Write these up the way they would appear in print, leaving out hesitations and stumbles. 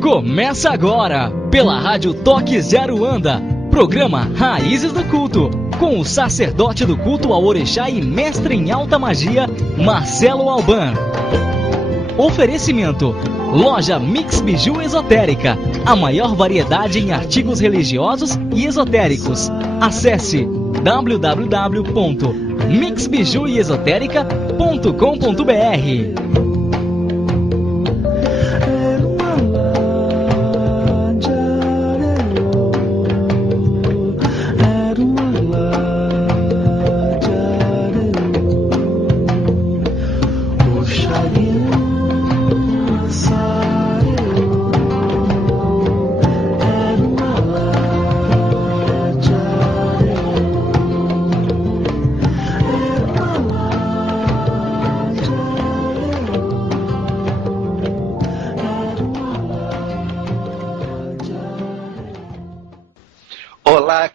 Começa agora, pela Rádio Toque Zero Anda, programa Raízes do Culto, com o sacerdote do culto ao Orixá e mestre em alta magia, Marcelo Alban. Oferecimento: Loja Mix Biju Esotérica, a maior variedade em artigos religiosos e esotéricos. Acesse www.mixbijueesotérica.com.br.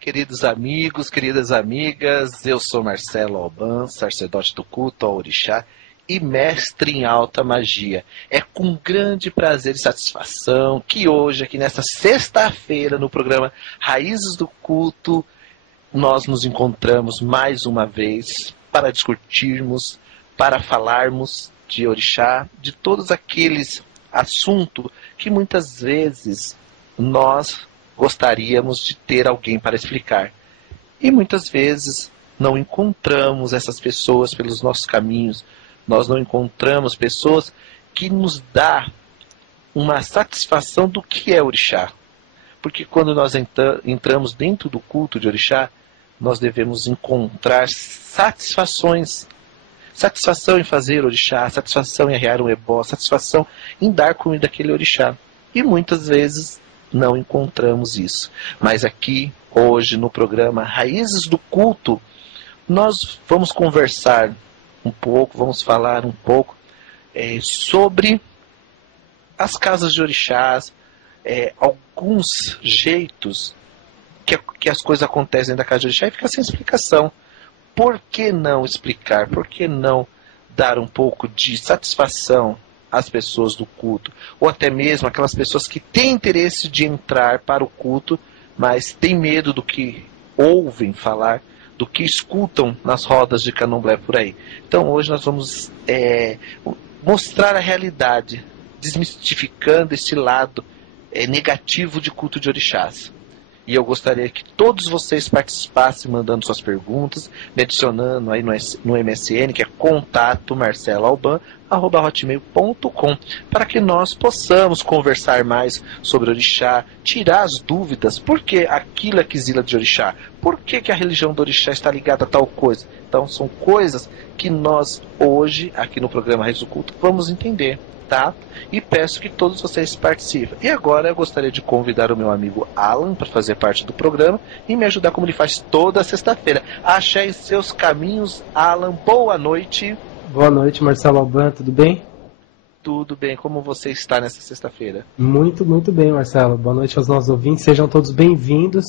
Queridos amigos, queridas amigas, eu sou Marcelo Alban, sacerdote do culto ao Orixá e mestre em alta magia. É com grande prazer e satisfação que hoje, aqui nesta sexta-feira, no programa Raízes do Culto, nós nos encontramos mais uma vez para discutirmos, para falarmos de Orixá, de todos aqueles assuntos que muitas vezes nós gostaríamos de ter alguém para explicar. E muitas vezes não encontramos essas pessoas pelos nossos caminhos. Nós não encontramos pessoas que nos dão uma satisfação do que é Orixá. Porque quando nós entramos dentro do culto de Orixá, nós devemos encontrar satisfações. Satisfação em fazer Orixá, satisfação em arrear um ebó, satisfação em dar comida àquele Orixá. E muitas vezes não encontramos isso. Mas aqui, hoje, no programa Raízes do Culto, nós vamos conversar um pouco, vamos falar um pouco sobre as casas de orixás, alguns jeitos que as coisas acontecem da casa de orixá e fica sem explicação. Por que não explicar? Por que não dar um pouco de satisfação as pessoas do culto, ou até mesmo aquelas pessoas que têm interesse de entrar para o culto, mas têm medo do que ouvem falar, do que escutam nas rodas de candomblé por aí. Então hoje nós vamos mostrar a realidade, desmistificando esse lado negativo de culto de orixás. E eu gostaria que todos vocês participassem mandando suas perguntas, me adicionando aí no MSN, que é contato@marceloalban@hotmail.com, para que nós possamos conversar mais sobre orixá, tirar as dúvidas, por que aquilo é quizila de orixá, por que a religião do orixá está ligada a tal coisa. Então são coisas que nós hoje, aqui no programa Raízes do Culto, vamos entender. Tá? E peço que todos vocês participem. E agora eu gostaria de convidar o meu amigo Alan para fazer parte do programa e me ajudar como ele faz toda sexta-feira. Axé em seus caminhos, Alan. Boa noite. Boa noite, Marcelo Alban, tudo bem? Tudo bem, como você está nessa sexta-feira? Muito, muito bem, Marcelo. Boa noite aos nossos ouvintes, sejam todos bem-vindos.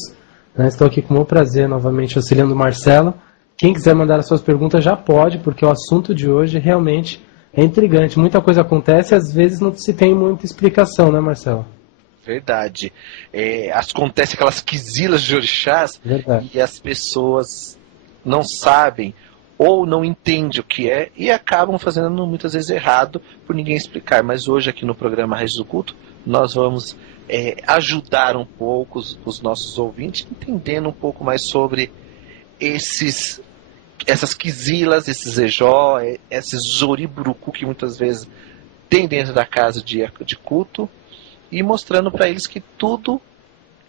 Estou aqui com o maior prazer, novamente, auxiliando o Marcelo. Quem quiser mandar as suas perguntas já pode, porque o assunto de hoje realmente é intrigante, muita coisa acontece e às vezes não se tem muita explicação, né, Marcelo? Verdade. Acontece aquelas quizilas de orixás. Verdade. E as pessoas não sabem ou não entendem o que é e acabam fazendo muitas vezes errado por ninguém explicar. Mas hoje aqui no programa Raízes do Culto nós vamos ajudar um pouco os nossos ouvintes entendendo um pouco mais sobre essas quizilas, esses ejó, esses zoriburucu que muitas vezes tem dentro da casa de culto, e mostrando para eles que tudo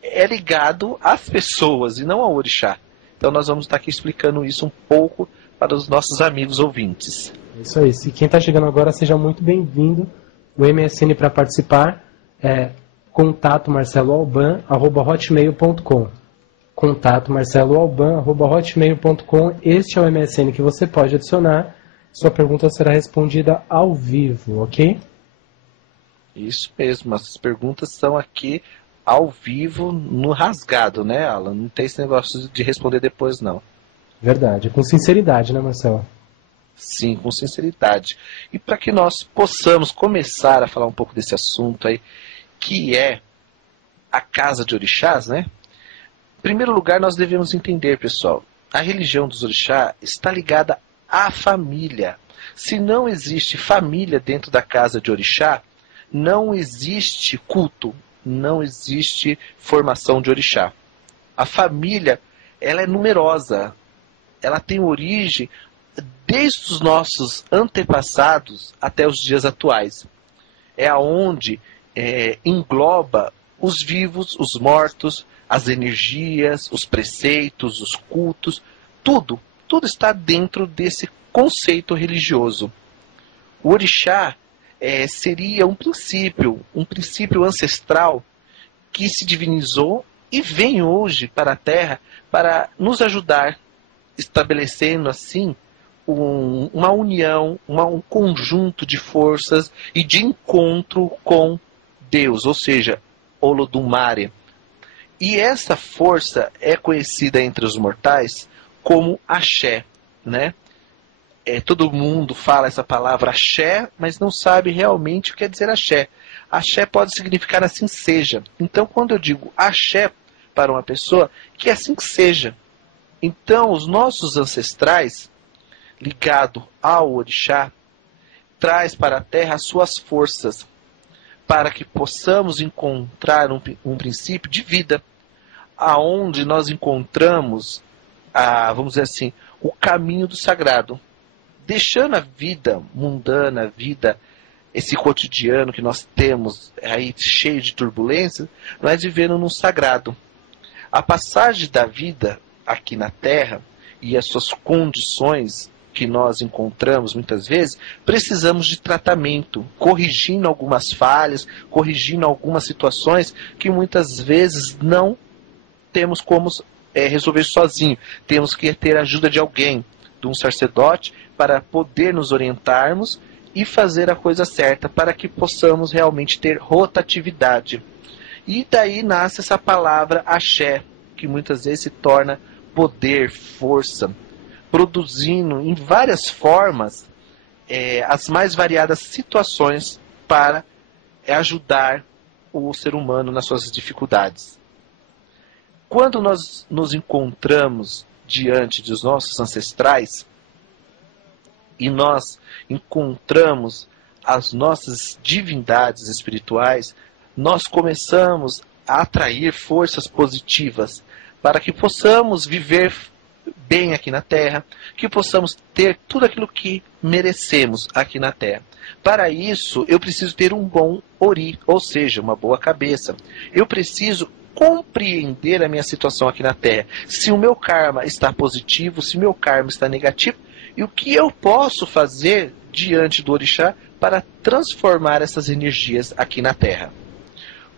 é ligado às pessoas e não ao orixá. Então nós vamos estar aqui explicando isso um pouco para os nossos amigos ouvintes. Isso aí. Se quem está chegando agora, seja muito bem-vindo. O MSN para participar é contato@marceloalban@hotmail.com. contato@marceloalban@hotmail.com. Este é o MSN que você pode adicionar. Sua pergunta será respondida ao vivo, ok? Isso mesmo, as perguntas são aqui ao vivo, no rasgado, né, Alan? Não tem esse negócio de responder depois, não. Verdade, com sinceridade, né, Marcelo? Sim, com sinceridade. E para que nós possamos começar a falar um pouco desse assunto aí, que é a casa de orixás, né? Em primeiro lugar, nós devemos entender, pessoal, a religião dos orixás está ligada à família. Se não existe família dentro da casa de orixá, não existe culto, não existe formação de orixá. A família, ela é numerosa, ela tem origem desde os nossos antepassados até os dias atuais. É aonde engloba os vivos, os mortos, as energias, os preceitos, os cultos, tudo está dentro desse conceito religioso. O orixá seria um princípio ancestral que se divinizou e vem hoje para a Terra para nos ajudar, estabelecendo assim uma união, um conjunto de forças e de encontro com Deus, ou seja, Olodumare. E essa força é conhecida entre os mortais como axé, né? Todo mundo fala essa palavra axé, mas não sabe realmente o que quer dizer axé. Axé pode significar assim seja. Então, quando eu digo axé para uma pessoa, que assim seja. Então, os nossos ancestrais, ligados ao orixá, traz para a terra as suas forças, para que possamos encontrar um princípio de vida, aonde nós encontramos, vamos dizer assim, o caminho do sagrado. Deixando a vida mundana, a vida, esse cotidiano que nós temos aí cheio de turbulências, nós vivendo num sagrado. A passagem da vida aqui na Terra e as suas condições que nós encontramos muitas vezes, precisamos de tratamento, corrigindo algumas falhas, corrigindo algumas situações que muitas vezes não temos como resolver sozinho. Temos que ter a ajuda de alguém, de um sacerdote, para poder nos orientarmos e fazer a coisa certa, para que possamos realmente ter rotatividade. E daí nasce essa palavra axé, que muitas vezes se torna poder, força, produzindo em várias formas as mais variadas situações para ajudar o ser humano nas suas dificuldades. Quando nós nos encontramos diante dos nossos ancestrais e nós encontramos as nossas divindades espirituais, nós começamos a atrair forças positivas para que possamos viver bem aqui na Terra, que possamos ter tudo aquilo que merecemos aqui na Terra. Para isso, eu preciso ter um bom ori, ou seja, uma boa cabeça. Eu preciso compreender a minha situação aqui na Terra. Se o meu karma está positivo, se o meu karma está negativo, e o que eu posso fazer diante do orixá para transformar essas energias aqui na Terra.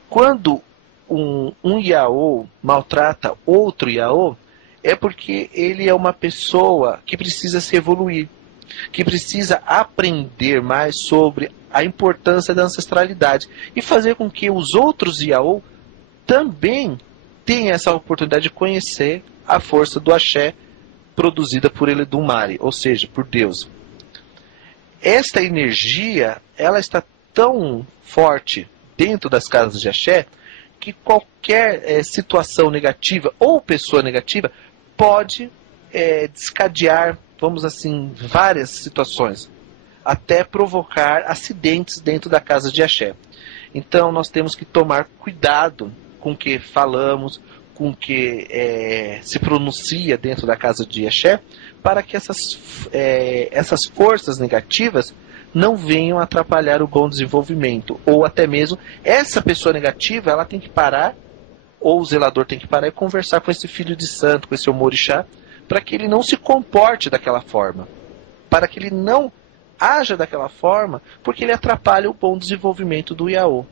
Quando um Yaô maltrata outro Yaô, é porque ele é uma pessoa que precisa se evoluir, que precisa aprender mais sobre a importância da ancestralidade e fazer com que os outros Yaô também tenham essa oportunidade de conhecer a força do axé produzida por Olodumare, ou seja, por Deus. Esta energia, ela está tão forte dentro das casas de axé que qualquer situação negativa ou pessoa negativa pode descadear, vamos assim, várias situações, até provocar acidentes dentro da casa de axé. Então nós temos que tomar cuidado com o que falamos, com o que se pronuncia dentro da casa de axé, para que essas forças negativas não venham atrapalhar o bom desenvolvimento, ou até mesmo essa pessoa negativa, ela tem que parar, ou o zelador tem que parar e conversar com esse filho de santo, com esse omorixá, para que ele não se comporte daquela forma, para que ele não haja daquela forma, porque ele atrapalha o bom desenvolvimento do Yaô.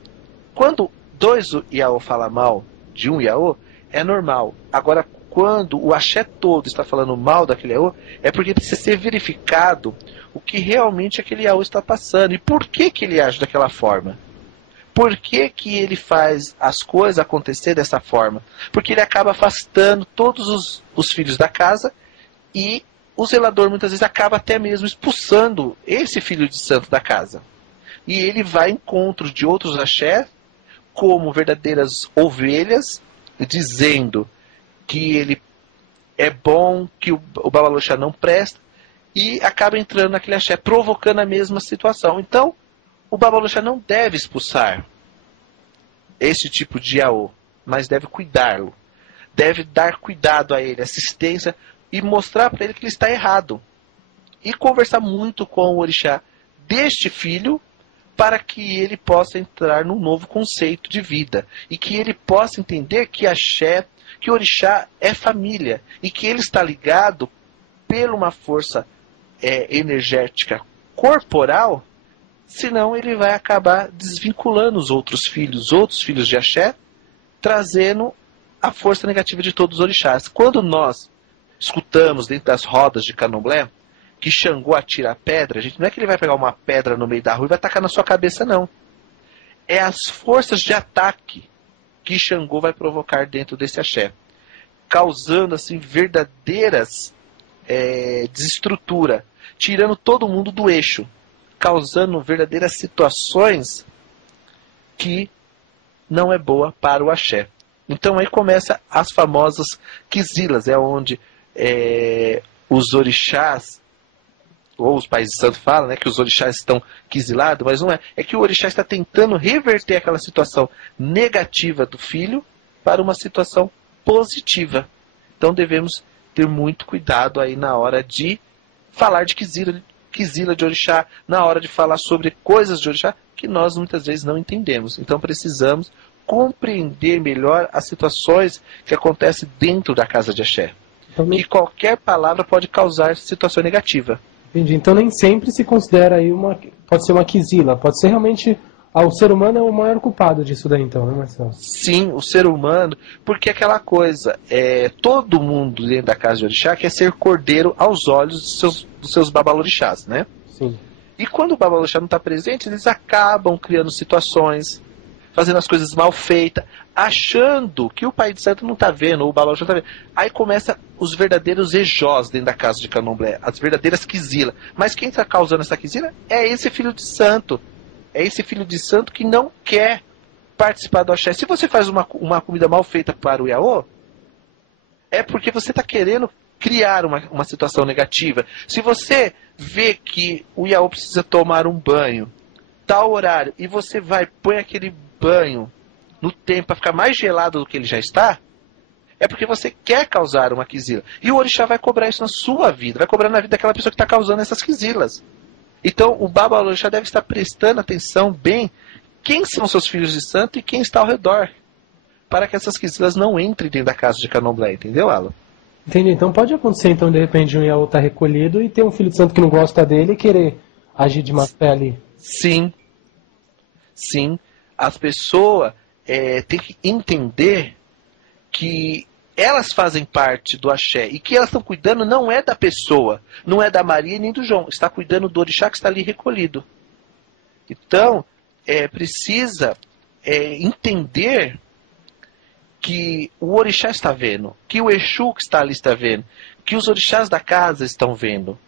Quando dois Yaô falam mal de um Yaô, é normal. Agora, quando o axé todo está falando mal daquele Yaô, é porque precisa ser verificado o que realmente aquele Yaô está passando e por que ele age daquela forma. Por que ele faz as coisas acontecer dessa forma? Porque ele acaba afastando todos os filhos da casa e o zelador muitas vezes acaba até mesmo expulsando esse filho de santo da casa. E ele vai a encontros de outros axé, como verdadeiras ovelhas, dizendo que ele é bom, que o Babalorixá não presta, e acaba entrando naquele axé, provocando a mesma situação. Então, o Babalorixá não deve expulsar esse tipo de Iaô, mas deve cuidá-lo. Deve dar cuidado a ele, assistência, e mostrar para ele que ele está errado. E conversar muito com o orixá deste filho, para que ele possa entrar num novo conceito de vida. E que ele possa entender que axé, que o orixá é família. E que ele está ligado por uma força energética corporal, senão ele vai acabar desvinculando os outros filhos de axé, trazendo a força negativa de todos os orixás. Quando nós escutamos dentro das rodas de candomblé que Xangô atira a pedra, a gente não é que ele vai pegar uma pedra no meio da rua e vai tacar na sua cabeça, não. É as forças de ataque que Xangô vai provocar dentro desse axé, causando assim verdadeiras desestrutura, tirando todo mundo do eixo, causando verdadeiras situações que não é boa para o axé. Então aí começa as famosas quizilas, onde os orixás, ou os pais de santo falam, né, que os orixás estão quisilados, mas não é. É que o orixá está tentando reverter aquela situação negativa do filho para uma situação positiva. Então devemos ter muito cuidado aí na hora de falar de quizila de orixá, na hora de falar sobre coisas de orixá que nós muitas vezes não entendemos. Então precisamos compreender melhor as situações que acontecem dentro da casa de axé. E qualquer palavra pode causar situação negativa. Entendi. Então nem sempre se considera aí pode ser uma quizila, pode ser realmente o ser humano é o maior culpado disso daí então, né, Marcelo? Sim, o ser humano, porque aquela coisa, todo mundo dentro da casa de orixá quer ser cordeiro aos olhos dos seus babalorixás, né? Sim. E quando o babalorixá não está presente, eles acabam criando situações, fazendo as coisas mal feitas, achando que o pai de santo não está vendo, ou o babalorixá não está vendo. Aí começa os verdadeiros ejós dentro da casa de candomblé, as verdadeiras quizilas. Mas quem está causando essa quizila é esse filho de santo. É esse filho de santo que não quer participar do axé. Se você faz uma comida mal feita para o Iaô, é porque você está querendo criar uma situação negativa. Se você vê que o Iaô precisa tomar um banho, tal horário, e você põe aquele banho no tempo para ficar mais gelado do que ele já está, é porque você quer causar uma quizila. E o orixá vai cobrar isso na sua vida, vai cobrar na vida daquela pessoa que está causando essas quizilas. Então o babalorixá deve estar prestando atenção bem quem são seus filhos de santo e quem está ao redor, para que essas quizilas não entrem dentro da casa de candomblé, entendeu, Alan? Entendi. Então pode acontecer, então, de repente um Iaô tá recolhido e ter um filho de santo que não gosta dele e querer agir de má fé ali. Sim. Sim. As pessoas têm que entender que elas fazem parte do axé e que elas estão cuidando não é da pessoa, não é da Maria nem do João, está cuidando do orixá que está ali recolhido. Então, precisa entender que o orixá está vendo, que o Exu que está ali está vendo, que os orixás da casa estão vendo.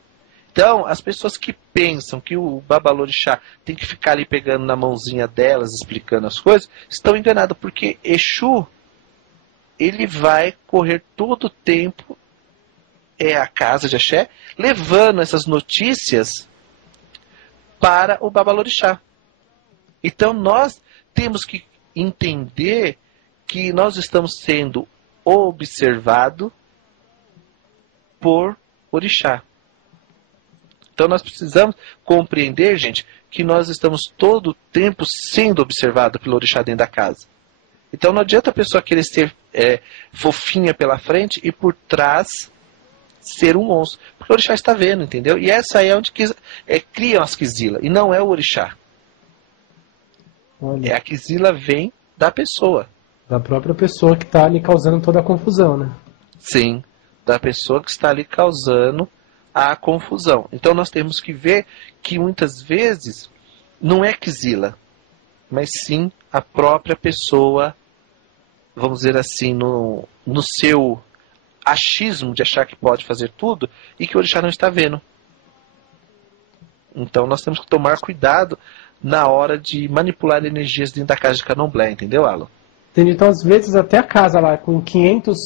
Então, as pessoas que pensam que o babalorixá tem que ficar ali pegando na mãozinha delas, explicando as coisas, estão enganadas, porque Exu, ele vai correr todo o tempo a casa de axé, levando essas notícias para o babalorixá. Então nós temos que entender que nós estamos sendo observados por orixá. Então nós precisamos compreender, gente, que nós estamos todo o tempo sendo observados pelo orixá dentro da casa. Então não adianta a pessoa querer ser fofinha pela frente e por trás ser um monstro. Porque o orixá está vendo, entendeu? E essa aí é onde criam as quizilas. E não é o orixá. Olha. A quizila vem da pessoa. Da própria pessoa que está ali causando toda a confusão, né? Sim, da pessoa que está ali causando a confusão. Então nós temos que ver que muitas vezes não é quizila, mas sim a própria pessoa, vamos dizer assim, no seu achismo de achar que pode fazer tudo e que o orixá não está vendo. Então nós temos que tomar cuidado na hora de manipular energias dentro da casa de candomblé, entendeu, Alan? Entendi. Então, às vezes, até a casa lá com 500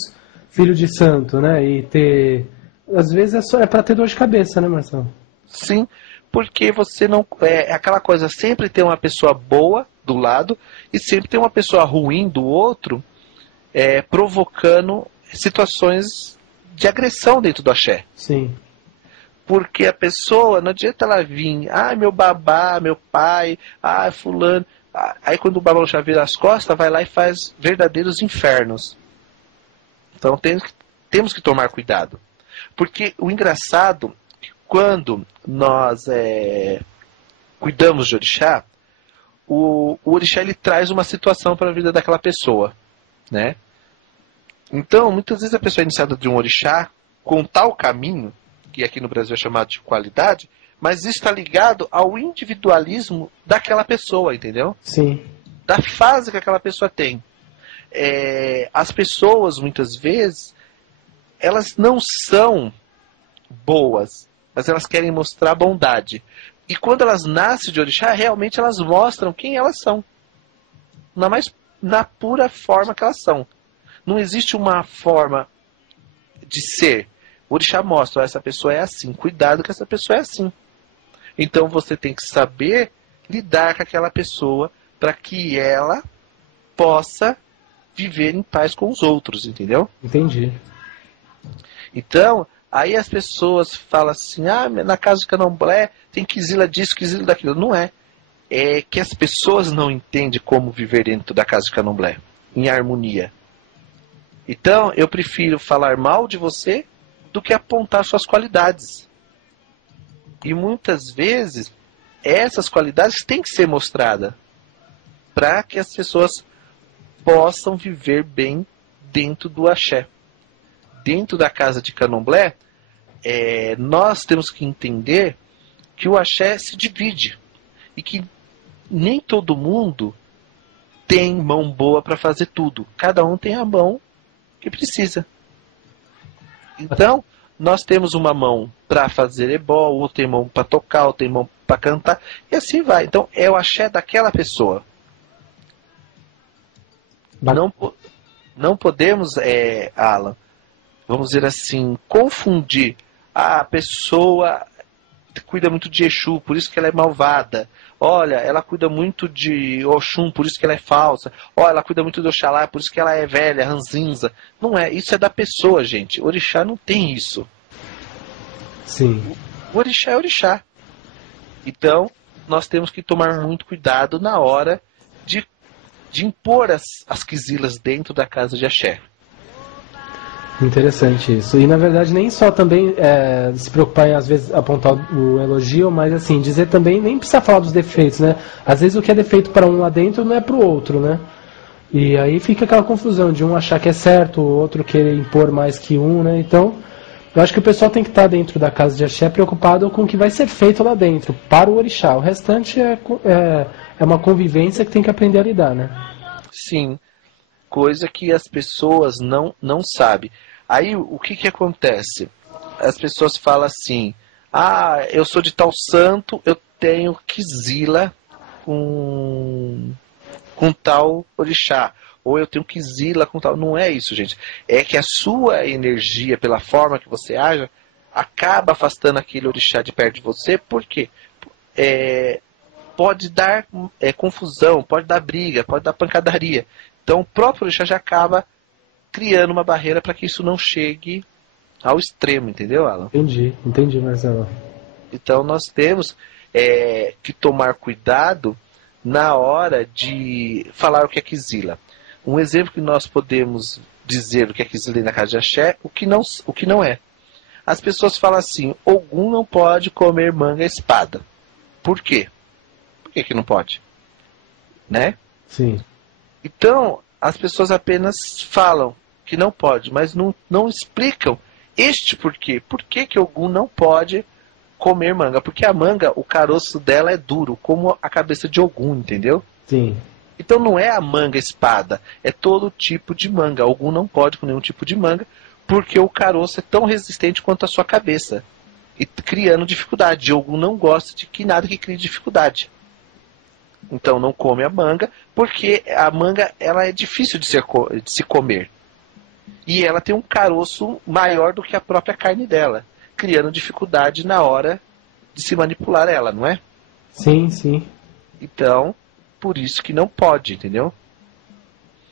filhos de santo, né? E ter... Às vezes é para ter dor de cabeça, né, Marcelo? Sim, porque você não... É aquela coisa, sempre tem uma pessoa boa do lado e sempre tem uma pessoa ruim do outro, provocando situações de agressão dentro do axé. Sim. Porque a pessoa, não adianta ela vir, meu babá, meu pai, fulano. Aí quando o babalorixá vira as costas, vai lá e faz verdadeiros infernos. Então temos que tomar cuidado. Porque o engraçado, quando nós cuidamos de orixá, o orixá ele traz uma situação para a vida daquela pessoa, né? Então, muitas vezes a pessoa é iniciada de um orixá com tal caminho, que aqui no Brasil é chamado de qualidade, mas isso está ligado ao individualismo daquela pessoa, entendeu? Sim. Da fase que aquela pessoa tem. As pessoas, muitas vezes, elas não são boas, mas elas querem mostrar bondade. E quando elas nascem de orixá, realmente elas mostram quem elas são. Na pura forma que elas são. Não existe uma forma de ser. O orixá mostra, essa pessoa é assim, cuidado que essa pessoa é assim. Então você tem que saber lidar com aquela pessoa para que ela possa viver em paz com os outros, entendeu? Entendi. Então, aí as pessoas falam assim, na casa de candomblé tem quizila disso, quizila daquilo. Não é. É que as pessoas não entendem como viver dentro da casa de candomblé, em harmonia. Então, eu prefiro falar mal de você do que apontar suas qualidades. E muitas vezes, essas qualidades têm que ser mostradas para que as pessoas possam viver bem dentro do axé. Dentro da casa de candomblé, nós temos que entender que o axé se divide e que nem todo mundo tem mão boa para fazer tudo. Cada um tem a mão que precisa. Então, nós temos uma mão para fazer ebó, outro tem mão para tocar, outro tem mão para cantar, e assim vai. Então, é o axé daquela pessoa. Não podemos, Alan, vamos dizer assim, confundir a pessoa que cuida muito de Exu, por isso que ela é malvada. Olha, ela cuida muito de Oxum, por isso que ela é falsa. Olha, ela cuida muito de Oxalá, por isso que ela é velha, ranzinza. Não é, isso é da pessoa, gente. O orixá não tem isso. Sim. O orixá é orixá. Então, nós temos que tomar muito cuidado na hora de impor as quizilas dentro da casa de axé. Interessante isso. E na verdade nem só também se preocupar em às vezes apontar o elogio, mas assim, dizer também, nem precisa falar dos defeitos, né? Às vezes o que é defeito para um lá dentro não é para o outro, né? E aí fica aquela confusão de um achar que é certo, o outro querer impor mais que um, né? Então, eu acho que o pessoal tem que estar dentro da casa de axé preocupado com o que vai ser feito lá dentro, para o orixá. O restante é uma convivência que tem que aprender a lidar, né? Sim, coisa que as pessoas não sabem. Aí, o que acontece? As pessoas falam assim, eu sou de tal santo, eu tenho quizila com tal orixá. Ou eu tenho quizila com tal... Não é isso, gente. É que a sua energia, pela forma que você age, acaba afastando aquele orixá de perto de você. Por quê? Pode dar confusão, pode dar briga, pode dar pancadaria. Então, o próprio orixá já acaba criando uma barreira para que isso não chegue ao extremo, entendeu, Alan? Entendi, Marcelo. Então nós temos que tomar cuidado na hora de falar o que é quizila. Um exemplo que nós podemos dizer o que é quizila na casa de axé, o que não é. As pessoas falam assim, Ogum não pode comer manga espada. Por quê? Por que não pode? Né? Sim. Então, as pessoas apenas falam que não pode, mas não explicam este porquê. Por que Ogum não pode comer manga? Porque a manga, o caroço dela é duro, como a cabeça de Ogum, entendeu? Sim. Então não é a manga espada, é todo tipo de manga. Ogum não pode com nenhum tipo de manga, porque o caroço é tão resistente quanto a sua cabeça, e criando dificuldade. Ogum não gosta de que nada que crie dificuldade. Então não come a manga, porque a manga ela é difícil de se comer. E ela tem um caroço maior do que a própria carne dela, criando dificuldade na hora de se manipular ela, não é? Sim, sim. Então, por isso que não pode, entendeu?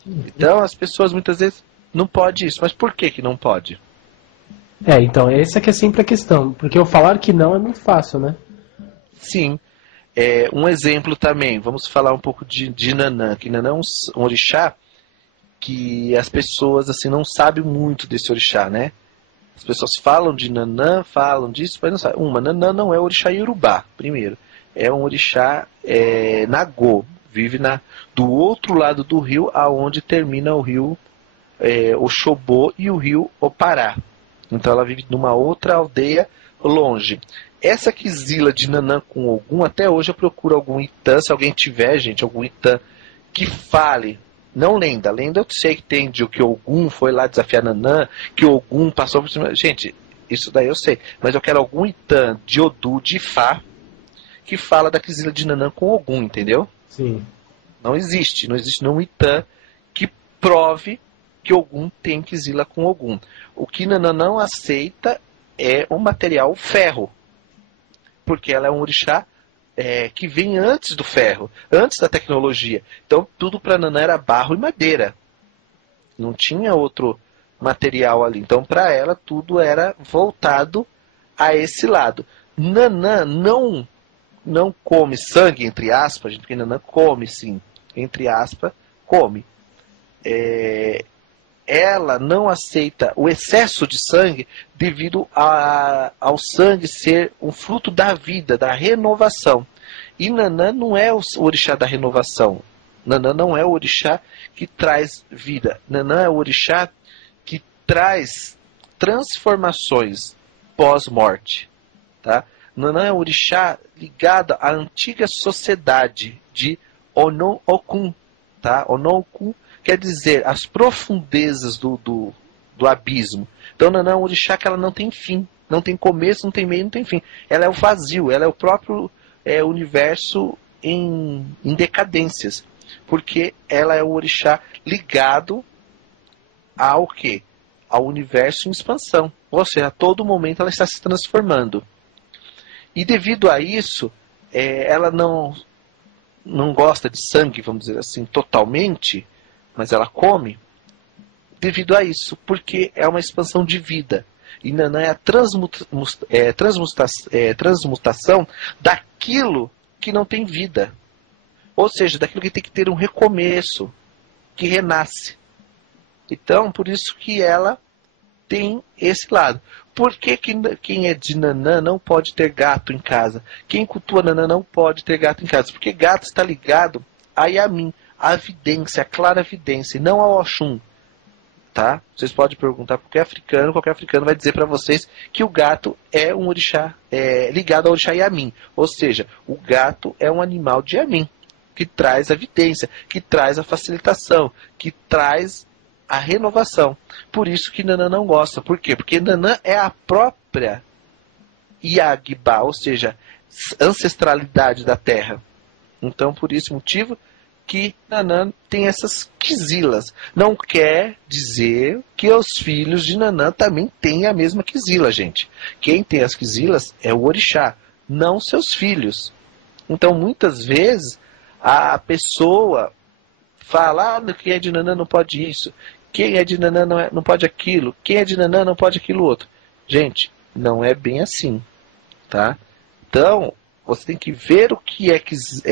Então as pessoas muitas vezes não pode isso. Mas por que que não pode? Então, essa que é sempre a questão. Porque eu falar que não é muito fácil, né? Sim. Um exemplo também, vamos falar um pouco de Nanã, que Nanã é um orixá que as pessoas assim não sabem muito desse orixá, né? As pessoas falam de Nanã, falam disso, mas não sabem. Nanã não é orixá iorubá, primeiro. É um orixá Nagô, vive do outro lado do rio, aonde termina o rio Oxobô e o rio Opará. Então ela vive numa outra aldeia longe. Essa quizila de Nanã com Ogum, até hoje eu procuro algum Itã, se alguém tiver, gente, algum Itã que fale, não lenda. Lenda eu sei que tem de que Ogum foi lá desafiar Nanã, que Ogum passou por cima. Gente, isso daí eu sei. Mas eu quero algum Itã de Odu, de Ifá, que fala da quizila de Nanã com Ogum, entendeu? Sim. Não existe nenhum Itã que prove que Ogum tem quizila com Ogum. O que Nanã não aceita é o material ferro, porque ela é um orixá que vem antes do ferro, antes da tecnologia. Então tudo para Nanã era barro e madeira. Não tinha outro material ali. Então para ela tudo era voltado a esse lado. Nanã não come sangue, entre aspas, gente, porque Nanã come sim, entre aspas, come. Ela não aceita o excesso de sangue devido ao sangue ser um fruto da vida, da renovação. E Nanã não é o orixá da renovação. Nanã não é o orixá que traz vida. Nanã é o orixá que traz transformações pós-morte. Tá? Nanã é o orixá ligado à antiga sociedade de Onon-Okun. Tá? Onon-Okun quer dizer as profundezas do abismo. Então Nanã é um orixá que ela não tem fim, não tem começo, não tem meio, não tem fim. Ela é o vazio, ela é o próprio universo em decadências, porque ela é um orixá ligado ao quê? Ao universo em expansão. Ou seja, a todo momento ela está se transformando. E devido a isso, ela não gosta de sangue, vamos dizer assim, totalmente, mas ela come devido a isso, porque é uma expansão de vida. E Nanã é a transmutação daquilo que não tem vida. Ou seja, daquilo que tem que ter um recomeço, que renasce. Então, por isso que ela tem esse lado. Por que quem é de Nanã não pode ter gato em casa? Quem cultua Nanã não pode ter gato em casa? Porque gato está ligado a Yamin, a vidência, a clara vidência, e não ao Oxum. Tá? Vocês podem perguntar para qualquer africano vai dizer para vocês que o gato é um orixá ligado ao orixá Yamin. Ou seja, o gato é um animal de Yamin, que traz a vidência, que traz a facilitação, que traz a renovação. Por isso que Nanã não gosta. Por quê? Porque Nanã é a própria Yagba, ou seja, ancestralidade da terra. Então, por esse motivo que Nanã tem essas quizilas. Não quer dizer que os filhos de Nanã também têm a mesma quizila, gente. Quem tem as quizilas é o orixá, não seus filhos. Então, muitas vezes, a pessoa fala, quem é de Nanã não pode isso, quem é de Nanã não pode aquilo, quem é de Nanã não pode aquilo outro. Gente, não é bem assim, tá? Então, você tem que ver o que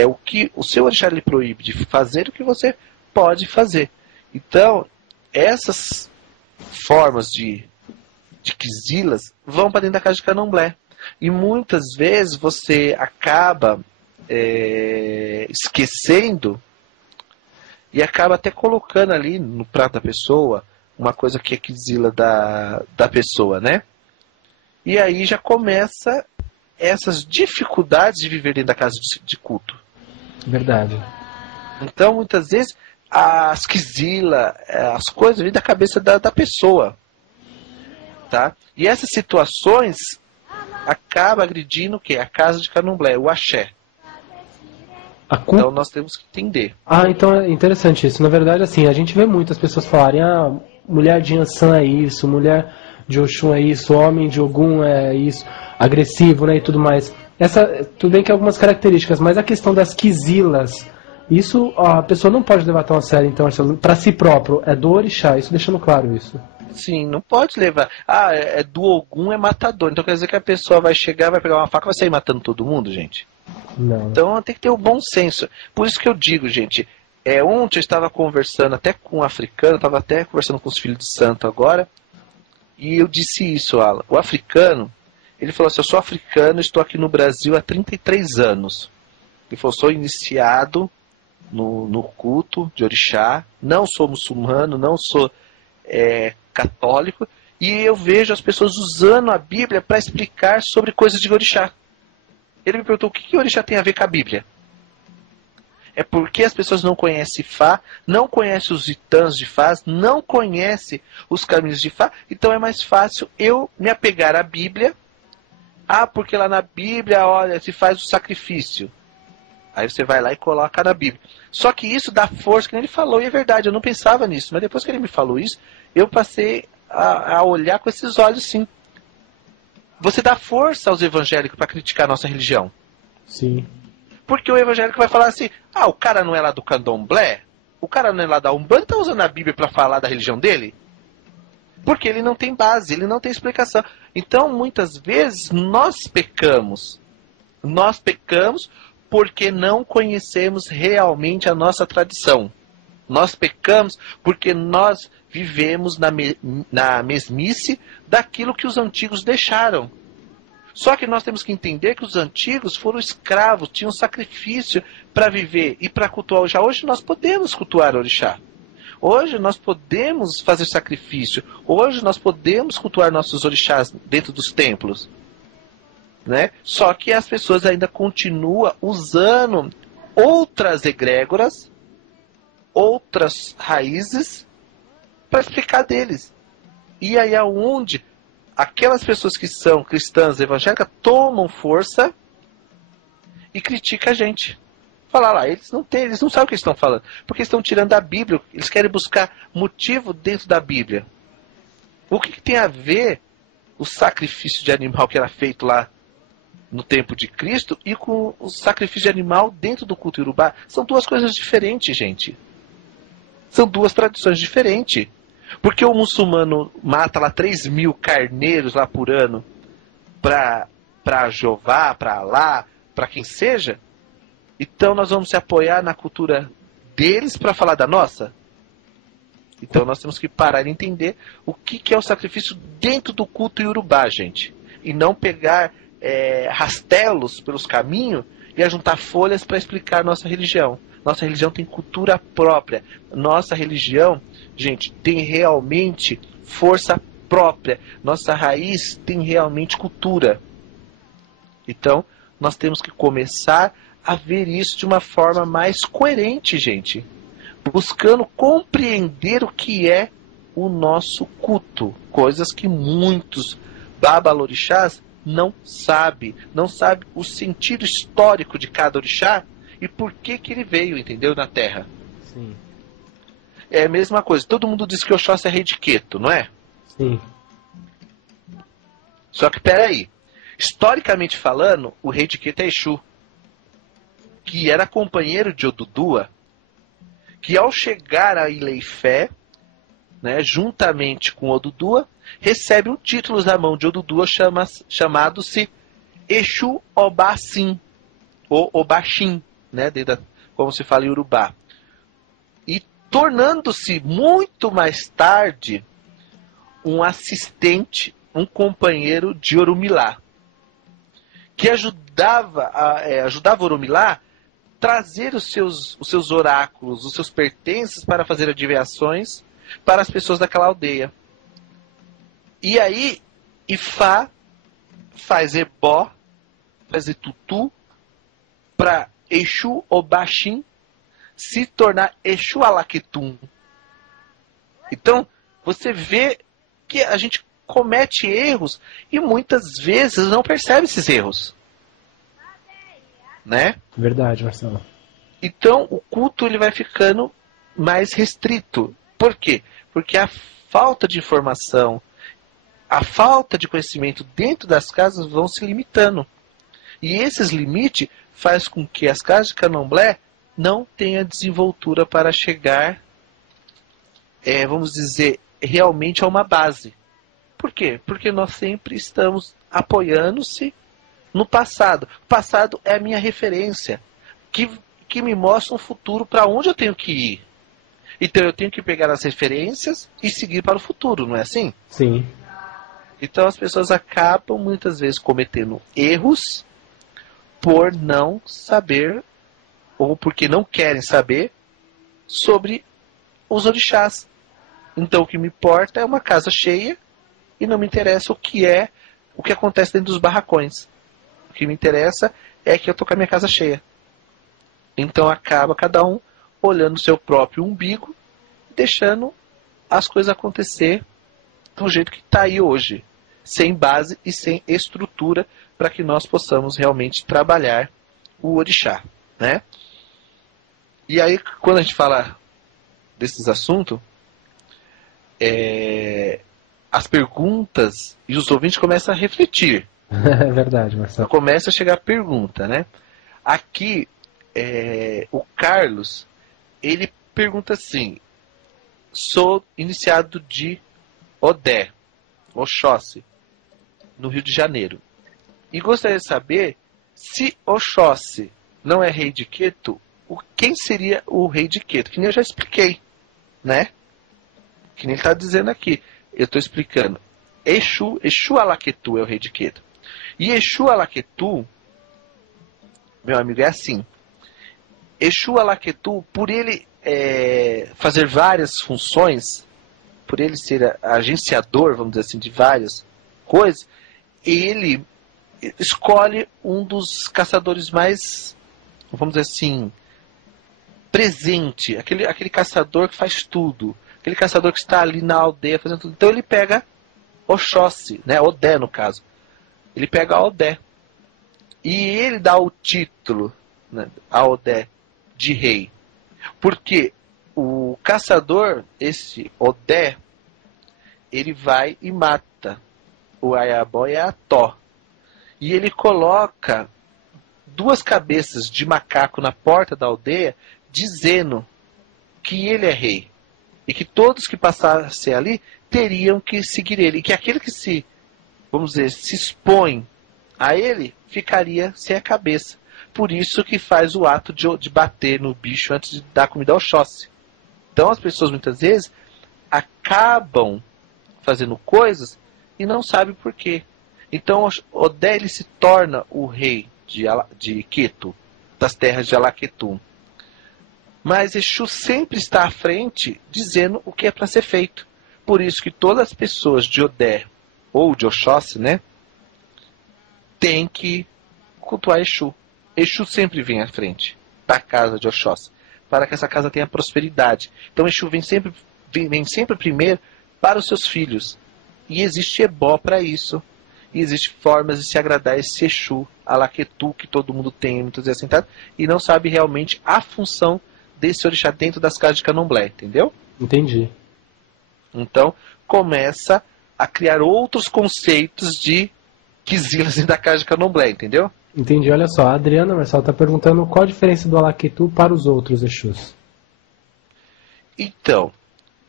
o que o seu orixá lhe proíbe de fazer, o que você pode fazer. Então, essas formas de quizilas vão para dentro da casa de candomblé. E muitas vezes você acaba esquecendo e acaba até colocando ali no prato da pessoa uma coisa que é quizila da pessoa, né? E aí já começa essas dificuldades de viver dentro da casa de culto. Verdade. Então, muitas vezes, as quizilas, as coisas vêm da cabeça da pessoa. tá? E essas situações acabam agredindo o quê? A casa de candomblé, o axé. Então nós temos que entender. Então é interessante isso. Na verdade, assim, a gente vê muitas pessoas falarem, mulher de Yansan é isso, mulher de Oxum é isso, homem de Ogum é isso, agressivo, né, e tudo mais. Tudo bem que algumas características, mas a questão das quisilas, isso a pessoa não pode levar tão a sério, então, para si próprio, é do orixá, isso deixando claro isso. Sim, não pode levar. É do Ogum, é matador. Então quer dizer que a pessoa vai chegar, vai pegar uma faca e vai sair matando todo mundo, gente? Não. Então tem que ter o bom senso. Por isso que eu digo, gente, ontem eu estava conversando até com um africano, estava até conversando com os filhos de santo agora, e eu disse isso, Alan. O africano, ele falou assim, eu sou africano, estou aqui no Brasil há 33 anos. Ele falou, sou iniciado no culto de orixá, não sou muçulmano, não sou católico, e eu vejo as pessoas usando a Bíblia para explicar sobre coisas de orixá. Ele me perguntou, o que orixá tem a ver com a Bíblia? É porque as pessoas não conhecem Fá, não conhecem os itãs de Fá, não conhecem os caminhos de Fá, então é mais fácil eu me apegar à Bíblia. Porque lá na Bíblia, olha, se faz o sacrifício. Aí você vai lá e coloca na Bíblia. Só que isso dá força, que ele falou, e é verdade, eu não pensava nisso. Mas depois que ele me falou isso, eu passei a olhar com esses olhos, sim. Você dá força aos evangélicos para criticar a nossa religião. Sim. Porque o evangélico vai falar assim, o cara não é lá do candomblé? O cara não é lá da Umbanda, está usando a Bíblia para falar da religião dele? Porque ele não tem base, ele não tem explicação. Então, muitas vezes, nós pecamos. Nós pecamos porque não conhecemos realmente a nossa tradição. Nós pecamos porque nós vivemos na mesmice daquilo que os antigos deixaram. Só que nós temos que entender que os antigos foram escravos, tinham sacrifício para viver e para cultuar o orixá. Hoje nós podemos cultuar o orixá. Hoje nós podemos fazer sacrifício. Hoje nós podemos cultuar nossos orixás dentro dos templos. Né? Só que as pessoas ainda continuam usando outras egrégoras, outras raízes para explicar deles. E aí aonde aquelas pessoas que são cristãs evangélicas tomam força e criticam a gente. Falar lá, eles não sabem o que estão falando, porque estão tirando da Bíblia, eles querem buscar motivo dentro da Bíblia. O que tem a ver o sacrifício de animal que era feito lá no tempo de Cristo e com o sacrifício de animal dentro do culto iorubá? São duas coisas diferentes, gente. São duas tradições diferentes. Porque o muçulmano mata lá 3.000 carneiros lá por ano para Jeová, para Alá, para quem seja. Então nós vamos se apoiar na cultura deles para falar da nossa? Então nós temos que parar e entender o que é o sacrifício dentro do culto iorubá, gente. E não pegar rastelos pelos caminhos e ajuntar folhas para explicar nossa religião. Nossa religião tem cultura própria. Nossa religião, gente, tem realmente força própria. Nossa raiz tem realmente cultura. Então, nós temos que começar a ver isso de uma forma mais coerente, gente. Buscando compreender o que é o nosso culto. Coisas que muitos babalorixás não sabem. Não sabem o sentido histórico de cada orixá e por que ele veio, entendeu? Na Terra. Sim. É a mesma coisa. Todo mundo diz que Oxóssi é rei de Queto, não é? Sim. Só que, peraí. Historicamente falando, o rei de Queto é Exu, que era companheiro de Odudua, que ao chegar a Ilha Ifé, né, juntamente com Odudua, recebe um título da mão de Odudua chamado-se Exu Obassim, ou Obaxim, né, como se fala em Urubá. E tornando-se muito mais tarde um assistente, um companheiro de Orumilá, que ajudava Orumilá trazer os seus oráculos, os seus pertences para fazer adivinhações para as pessoas daquela aldeia. E aí, Ifá faz ebó, faz etutu, para Exu Obaxim se tornar Exu Alaquetum. Então, você vê que a gente comete erros e muitas vezes não percebe esses erros, né? Verdade, Marcelo. Então o culto ele vai ficando mais restrito. Por quê? Porque a falta de informação, a falta de conhecimento dentro das casas vão se limitando. E esses limites faz com que as casas de candomblé não tenham desenvoltura para chegar, vamos dizer, realmente a uma base. Por quê? Porque nós sempre estamos apoiando-se no passado. O passado é a minha referência, que me mostra um futuro para onde eu tenho que ir. Então eu tenho que pegar as referências e seguir para o futuro, não é assim? Sim. Então as pessoas acabam muitas vezes cometendo erros por não saber ou porque não querem saber sobre os orixás. Então o que me importa é uma casa cheia e não me interessa o que acontece dentro dos barracões. O que me interessa é que eu tô com a minha casa cheia. Então acaba cada um olhando o seu próprio umbigo, deixando as coisas acontecer do jeito que está aí hoje, sem base e sem estrutura para que nós possamos realmente trabalhar o orixá, né? E aí, quando a gente fala desses assuntos, as perguntas e os ouvintes começam a refletir. É verdade, Marcelo. Começa a chegar a pergunta, né? Aqui, o Carlos, ele pergunta assim: sou iniciado de Odé, Oxóssi, no Rio de Janeiro. E gostaria de saber se Oxóssi não é rei de Queto, quem seria o rei de Queto? Que nem eu já expliquei, né? Que nem ele está dizendo aqui. Eu estou explicando. Exu Alaquetu é o rei de Queto. E Exu Alaquetu, meu amigo, é assim. Exu Alaquetu, por ele fazer várias funções, por ele ser agenciador, vamos dizer assim, de várias coisas, ele escolhe um dos caçadores mais, vamos dizer assim, presente, aquele caçador que faz tudo, aquele caçador que está ali na aldeia fazendo tudo. Então ele pega Oxóssi, né, Odé no caso, ele pega a Odé e ele dá o título, né, a Odé de rei, porque o caçador, esse Odé, ele vai e mata o Ayabó e a Ató, e ele coloca 2 cabeças de macaco na porta da aldeia, dizendo que ele é rei. E que todos que passassem ali teriam que seguir ele. E que aquele que vamos dizer, se expõe a ele, ficaria sem a cabeça. Por isso que faz o ato de bater no bicho antes de dar comida ao Oxóssi. Então as pessoas muitas vezes acabam fazendo coisas e não sabem por quê. Então Odé ele se torna o rei de Queto, das terras de Alaquetum. Mas Exu sempre está à frente dizendo o que é para ser feito. Por isso que todas as pessoas de Odé ou de Oxóssi, né, têm que cultuar Exu. Exu sempre vem à frente da casa de Oxóssi, para que essa casa tenha prosperidade. Então Exu vem sempre primeiro para os seus filhos. E existe ebó para isso. E existem formas de se agradar esse Exu Alaquetu que todo mundo tem, muitas vezes sentado, e não sabe realmente a função desse orixá dentro das casas de candomblé, entendeu? Entendi. Então, começa a criar outros conceitos de quizilas dentro da casa de candomblé, entendeu? Entendi. Olha só, a Adriana, Marcelo, está perguntando qual a diferença do Alaquetu para os outros Exus. Então,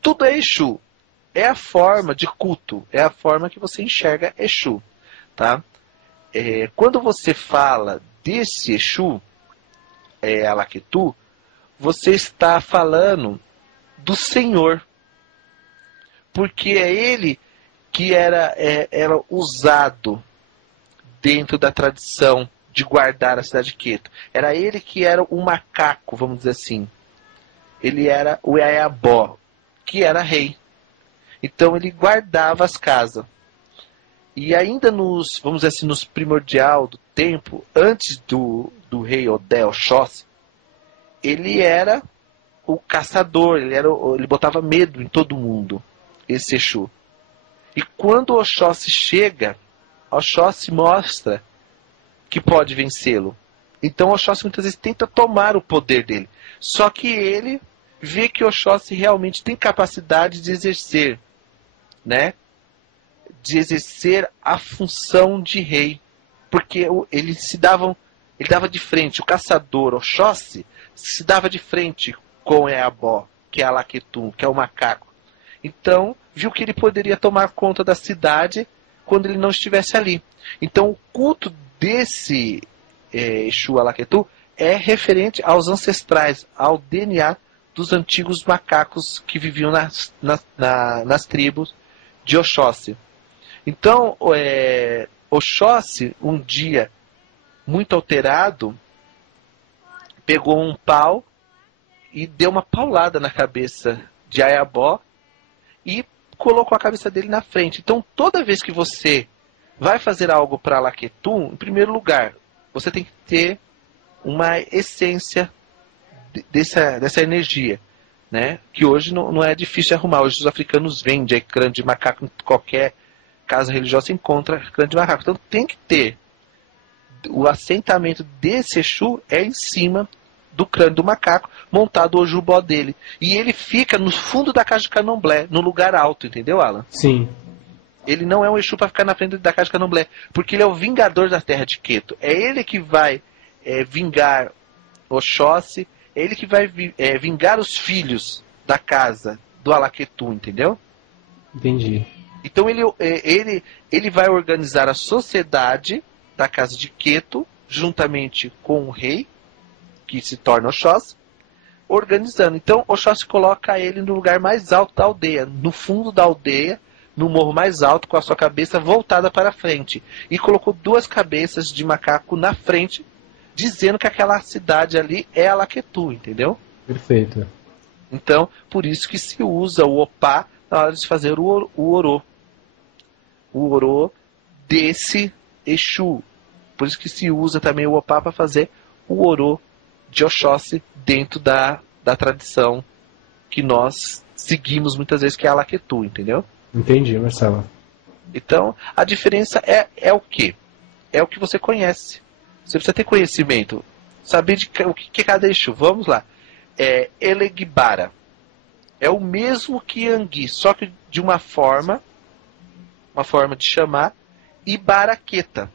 tudo é Exu. É a forma de culto, é a forma que você enxerga Exu, tá? Quando você fala desse Exu, Alaquetu, você está falando do Senhor, porque é ele que era usado dentro da tradição de guardar a cidade de Queto. Era ele que era o macaco, vamos dizer assim. Ele era o Ayabó, que era rei. Então ele guardava as casas. E ainda vamos dizer assim, nos primordial do tempo, antes do rei Odé Oxóssi, ele era o caçador, ele botava medo em todo mundo, esse Exu. E quando o Oxóssi chega, Oxóssi mostra que pode vencê-lo. Então Oxóssi muitas vezes tenta tomar o poder dele. Só que ele vê que Oxóssi realmente tem capacidade de exercer, né? De exercer a função de rei. Porque ele dava de frente, o caçador Oxóssi se dava de frente com Eabó, que é Alaquetum, que é o macaco. Então, viu que ele poderia tomar conta da cidade quando ele não estivesse ali. Então, o culto desse Exu Alaquetum é referente aos ancestrais, ao DNA dos antigos macacos que viviam nas tribos de Oxóssi. Então, Oxóssi, um dia, muito alterado, pegou um pau e deu uma paulada na cabeça de Ayabó e colocou a cabeça dele na frente. Então, toda vez que você vai fazer algo para Alaquetum, em primeiro lugar, você tem que ter uma essência dessa energia, né? Que hoje não é difícil de arrumar. Hoje os africanos vendem crânio de macaco, em qualquer casa religiosa encontra crânio de macaco. Então tem que ter o assentamento desse Exu em cima do crânio do macaco, montado o ojubó dele. E ele fica no fundo da casa de candomblé, no lugar alto, entendeu, Alan? Sim. Ele não é um Exu para ficar na frente da casa de candomblé, porque ele é o vingador da terra de Queto. É ele que vai vingar Oxóssi, é ele que vai vingar os filhos da casa do Alaquetum, entendeu? Entendi. Então ele vai organizar a sociedade da casa de Queto, juntamente com o rei, que se torna Oxóssi, organizando. Então Oxóssi coloca ele no lugar mais alto da aldeia, no fundo da aldeia, no morro mais alto, com a sua cabeça voltada para frente. E colocou 2 cabeças de macaco na frente, dizendo que aquela cidade ali é Alaquetum, entendeu? Perfeito. Então, por isso que se usa o opá na hora de fazer o orô. O orô desse Exu. Por isso que se usa também o opá para fazer o orô de Oxóssi dentro da tradição que nós seguimos muitas vezes, que é Alaquetum, entendeu? Entendi, Marcelo. Então, a diferença é o quê? É o que você conhece. Você precisa ter conhecimento. Saber o que é cada Exu. Vamos lá. Elegbara. É o mesmo que Yangui, só que de uma forma de chamar, e Baraqueta,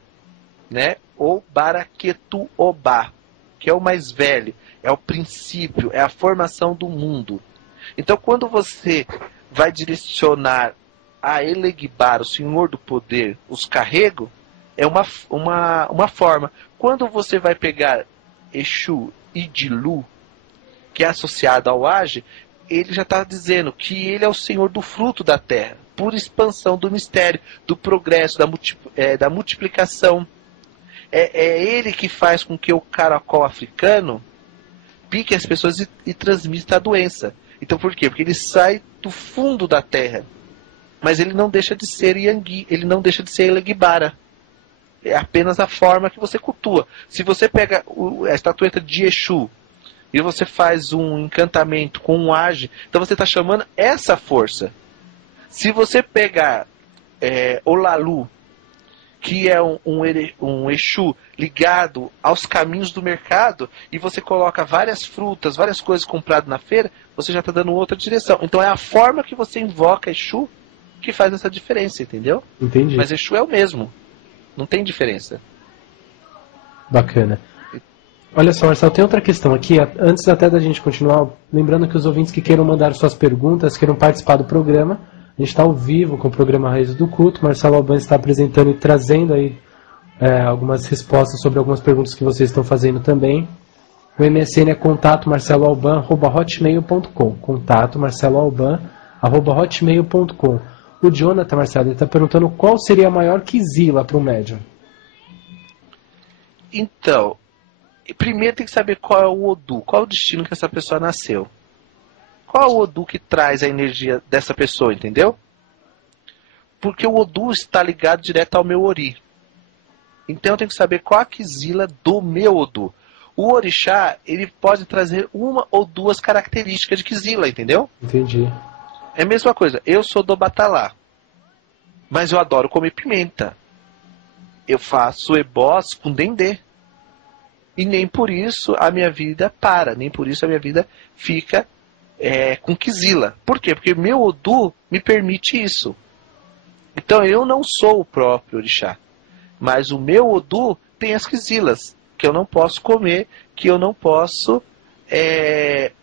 né? Ou Baraquetuobá, que é o mais velho, é o princípio, é a formação do mundo. Então, quando você vai direcionar a Elegbara, o Senhor do Poder, os carrego, é uma forma. Quando você vai pegar Exu Idilu, que é associado ao Age, ele já está dizendo que ele é o Senhor do fruto da terra, por expansão do mistério, do progresso, da multiplicação. É ele que faz com que o caracol africano pique as pessoas e transmita a doença. Então por quê? Porque ele sai do fundo da terra. Mas ele não deixa de ser Yangui, ele não deixa de ser Elegbara. É apenas a forma que você cultua. Se você pega a estatueta de Exu e você faz um encantamento com um age, então você está chamando essa força. Se você pegar Olalu, que é um Exu ligado aos caminhos do mercado, e você coloca várias frutas, várias coisas compradas na feira, você já está dando outra direção. Então é a forma que você invoca Exu que faz essa diferença, entendeu? Entendi. Mas Exu é o mesmo. Não tem diferença. Bacana. Olha só, Marcelo, tem outra questão aqui, antes até da gente continuar, lembrando que os ouvintes que queiram mandar suas perguntas, queiram participar do programa, a gente está ao vivo com o programa Raízes do Culto, Marcelo Alban está apresentando e trazendo aí algumas respostas sobre algumas perguntas que vocês estão fazendo também. O MSN é contato@marceloalban@hotmail.com, contato@marceloalban@hotmail.com. O Jonathan, Marcelo, ele está perguntando qual seria a maior quizila para o médium. Então, primeiro tem que saber qual é o Odu, qual é o destino que essa pessoa nasceu. Qual é o Odu que traz a energia dessa pessoa, entendeu? Porque o Odu está ligado direto ao meu Ori. Então eu tenho que saber qual a quizila do meu Odu. O Orixá, ele pode trazer 1 ou 2 características de quizila, entendeu? Entendi. É a mesma coisa, eu sou do Batalá. Mas eu adoro comer pimenta. Eu faço ebós com dendê. E nem por isso a minha vida para. Nem por isso a minha vida fica com quizila. Por quê? Porque meu Odu me permite isso. Então eu não sou o próprio orixá. Mas o meu Odu tem as quizilas. Que eu não posso comer. Que eu não posso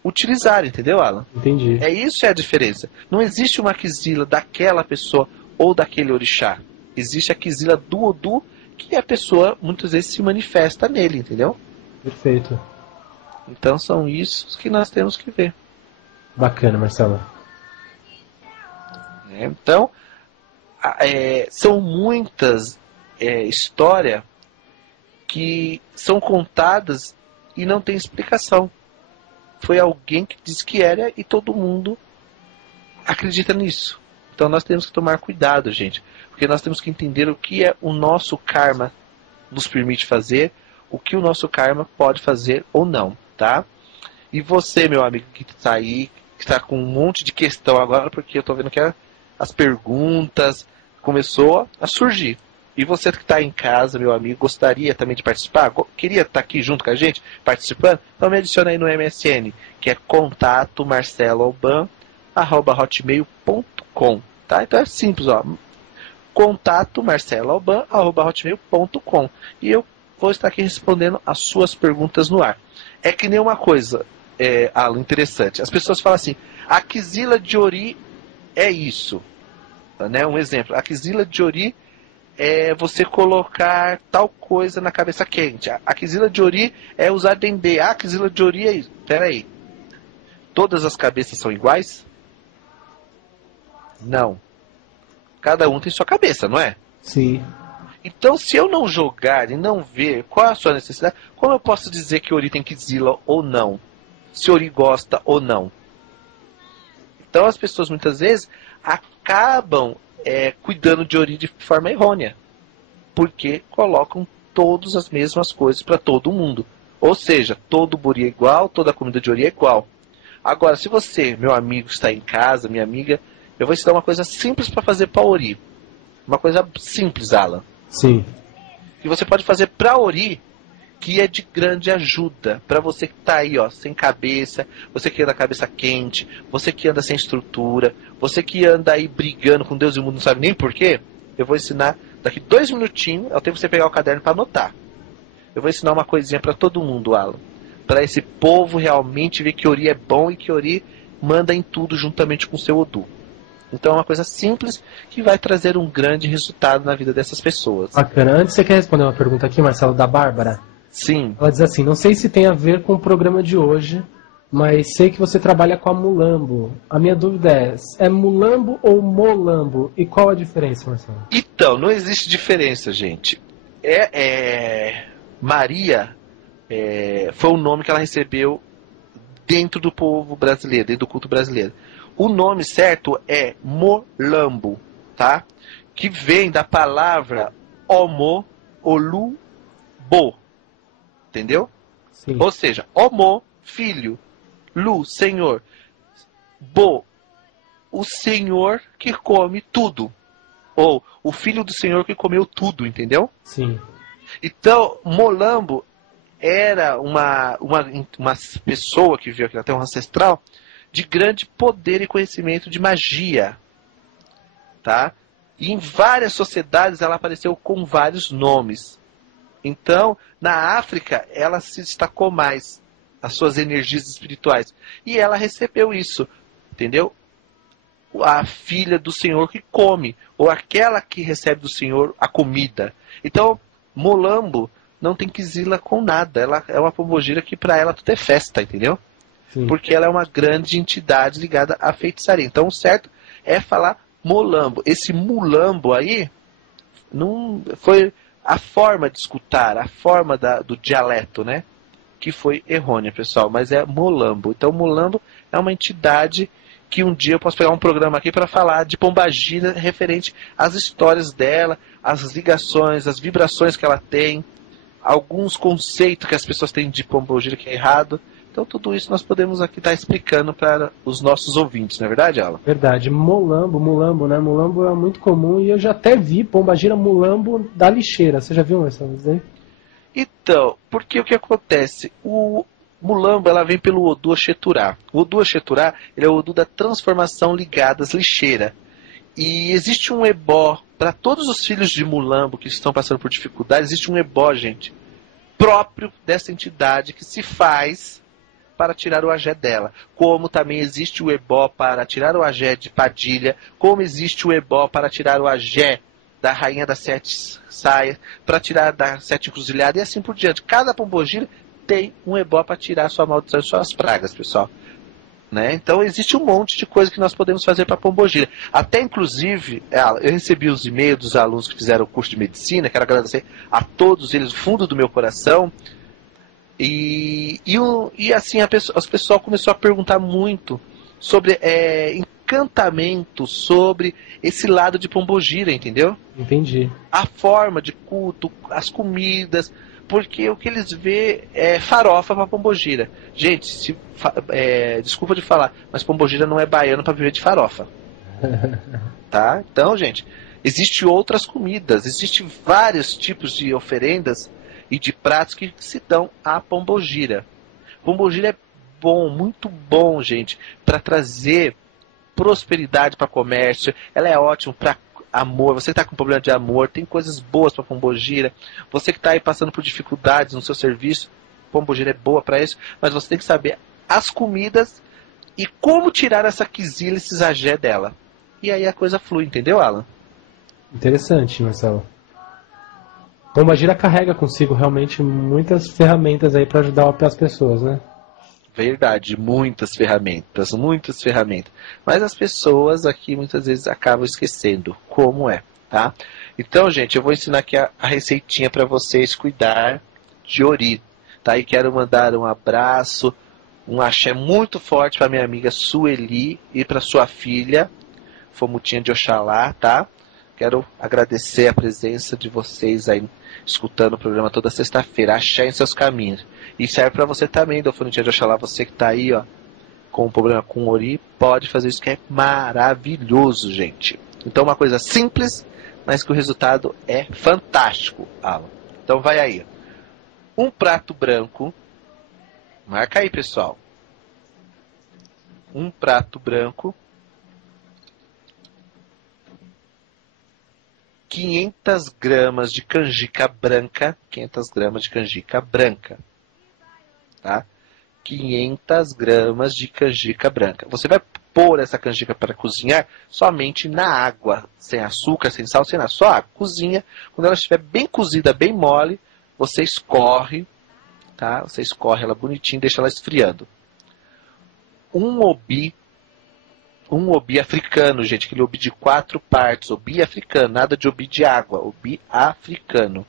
utilizar. Entendeu, Alan? Entendi. Isso é a diferença. Não existe uma quizila daquela pessoa ou daquele orixá. Existe a quizila do Odu, que a pessoa muitas vezes se manifesta nele, entendeu? Perfeito. Então são isso que nós temos que ver. Bacana, Marcelo. Então, são muitas histórias que são contadas e não tem explicação. Foi alguém que disse que era e todo mundo acredita nisso. Então nós temos que tomar cuidado, gente. Porque nós temos que entender o que o nosso karma nos permite fazer, o que o nosso karma pode fazer ou não, tá? E você, meu amigo que está aí, que está com um monte de questão agora, porque eu estou vendo que as perguntas começou a surgir. E você que está em casa, meu amigo, gostaria também de participar? Queria estar aqui junto com a gente, participando? Então me adiciona aí no MSN, que é contato@hotmail.com, tá? Então é simples, ó. contato@hotmail.com. E eu vou estar aqui respondendo as suas perguntas no ar. É que nem uma coisa, Alan, interessante. As pessoas falam assim, a quizila de Ori é isso. Né? Um exemplo, a quizila de Ori é você colocar tal coisa na cabeça quente. A quizila de Ori é usar dendê. A quizila de Ori é isso. Pera aí. Todas as cabeças são iguais? Não. Cada um tem sua cabeça, não é? Sim. Então, se eu não jogar e não ver qual é a sua necessidade, como eu posso dizer que Ori tem quizila ou não? Se Ori gosta ou não? Então, as pessoas muitas vezes acabam cuidando de Ori de forma errônea. Porque colocam todas as mesmas coisas para todo mundo. Ou seja, todo buri é igual, toda a comida de Ori é igual. Agora, se você, meu amigo, está em casa, minha amiga, eu vou ensinar uma coisa simples para fazer para Ori. Uma coisa simples, Alan. Sim. Que você pode fazer para Ori, que é de grande ajuda. Para você que está aí, ó, sem cabeça, você que anda a cabeça quente, você que anda sem estrutura, você que anda aí brigando com Deus e o mundo não sabe nem porquê. Eu vou ensinar daqui 2 minutinhos, eu tenho que você pegar o caderno para anotar. Eu vou ensinar uma coisinha para todo mundo, Alan. Para esse povo realmente ver que Ori é bom e que Ori manda em tudo juntamente com o seu Odu. Então é uma coisa simples que vai trazer um grande resultado na vida dessas pessoas. Bacana. Antes você quer responder uma pergunta aqui, Marcelo, da Bárbara? Sim. Ela diz assim, não sei se tem a ver com o programa de hoje, mas sei que você trabalha com a Mulambo. A minha dúvida é Mulambo ou Molambo? E qual a diferença, Marcelo? Então, não existe diferença, gente. Maria foi o nome que ela recebeu dentro do povo brasileiro, dentro do culto brasileiro. O nome certo é Molambo, tá? Que vem da palavra Omo, Olu, Bo. Entendeu? Sim. Ou seja, Omo, filho, Lu, senhor, Bo, o senhor que come tudo. Ou o filho do senhor que comeu tudo, entendeu? Sim. Então, Molambo era uma pessoa que veio aqui na Terra, um ancestral, de grande poder e conhecimento de magia, tá? E em várias sociedades ela apareceu com vários nomes. Então, na África, ela se destacou mais, as suas energias espirituais. E ela recebeu isso, entendeu? A filha do Senhor que come, ou aquela que recebe do Senhor a comida. Então, Molambo não tem quizila com nada. Ela é uma pombogira que para ela tudo é festa, entendeu? Sim. Porque ela é uma grande entidade ligada à feitiçaria. Então o certo é falar Molambo. Esse Mulambo aí não foi a forma de escutar, a forma do dialeto, né? Que foi errônea, pessoal. Mas é Molambo. Então Molambo é uma entidade que um dia eu posso pegar um programa aqui para falar de pombagira referente às histórias dela, as ligações, as vibrações que ela tem, alguns conceitos que as pessoas têm de pombogira que é errado. Então tudo isso nós podemos aqui estar explicando para os nossos ouvintes, não é verdade, Alan? Verdade. Mulambo, né? Mulambo é muito comum e eu já até vi pombagira mulambo da lixeira. Você já viu essa vez aí? Então, porque o que acontece? O mulambo, ela vem pelo Odu Oxeturá. O Odu Oxeturá, ele é o Odu da transformação ligadas lixeira. E existe um ebó, para todos os filhos de mulambo que estão passando por dificuldade, existe um ebó, gente, próprio dessa entidade que se faz para tirar o agé dela. Como também existe o ebó para tirar o agé de Padilha, como existe o ebó para tirar o agé da Rainha das Sete Saias, para tirar da Sete Encruzilhadas e assim por diante. Cada pombogira tem um ebó para tirar sua maldição e suas pragas, pessoal. Né? Então existe um monte de coisa que nós podemos fazer para a pombogira. Até inclusive, eu recebi os e-mails dos alunos que fizeram o curso de medicina, quero agradecer a todos eles do fundo do meu coração. E assim as pessoas começaram a perguntar muito sobre encantamento, sobre esse lado de pombogira, entendeu? Entendi. A forma de culto, as comidas, porque o que eles vê é farofa para pombogira. Gente, desculpa de falar, mas pombogira não é baiano para viver de farofa. Tá? Então, gente, existem outras comidas, existem vários tipos de oferendas e de pratos que se dão à pombogira. Pombogira é bom, muito bom, gente, para trazer prosperidade para comércio. Ela é ótima para amor. Você que está com problema de amor, tem coisas boas para pombogira. Você que está aí passando por dificuldades no seu serviço, pombogira é boa para isso, mas você tem que saber as comidas e como tirar essa quizila, esse agé dela. E aí a coisa flui, entendeu, Alan? Interessante, Marcelo. Pombagira carrega consigo realmente muitas ferramentas aí para ajudar as pessoas, né? Verdade, muitas ferramentas. Mas as pessoas aqui muitas vezes acabam esquecendo como é, tá? Então, gente, eu vou ensinar aqui a receitinha para vocês cuidar de ori, tá? E quero mandar um abraço, um axé muito forte para minha amiga Sueli e para sua filha, Fomutinha de Oxalá, tá? Quero agradecer a presença de vocês aí, escutando o programa toda sexta-feira. Axé em seus caminhos. E serve para você também, do Fomutinha de Oxalá, você que tá aí, ó, com um problema com o ori, pode fazer isso que é maravilhoso, gente. Então, uma coisa simples, mas que o resultado é fantástico, Alan. Então, vai aí. Um prato branco. Marca aí, pessoal. Um prato branco. 500 gramas de canjica branca. 500 gramas de canjica branca. Tá? 500 gramas de canjica branca. Você vai pôr essa canjica para cozinhar somente na água. Sem açúcar, sem sal, sem nada. Só água. Cozinha. Quando ela estiver bem cozida, bem mole, você escorre. Tá? Você escorre ela bonitinho e deixa ela esfriando. Um obi africano, gente. Aquele obi de 4 partes. Obi africano. Nada de obi de água. Obi africano.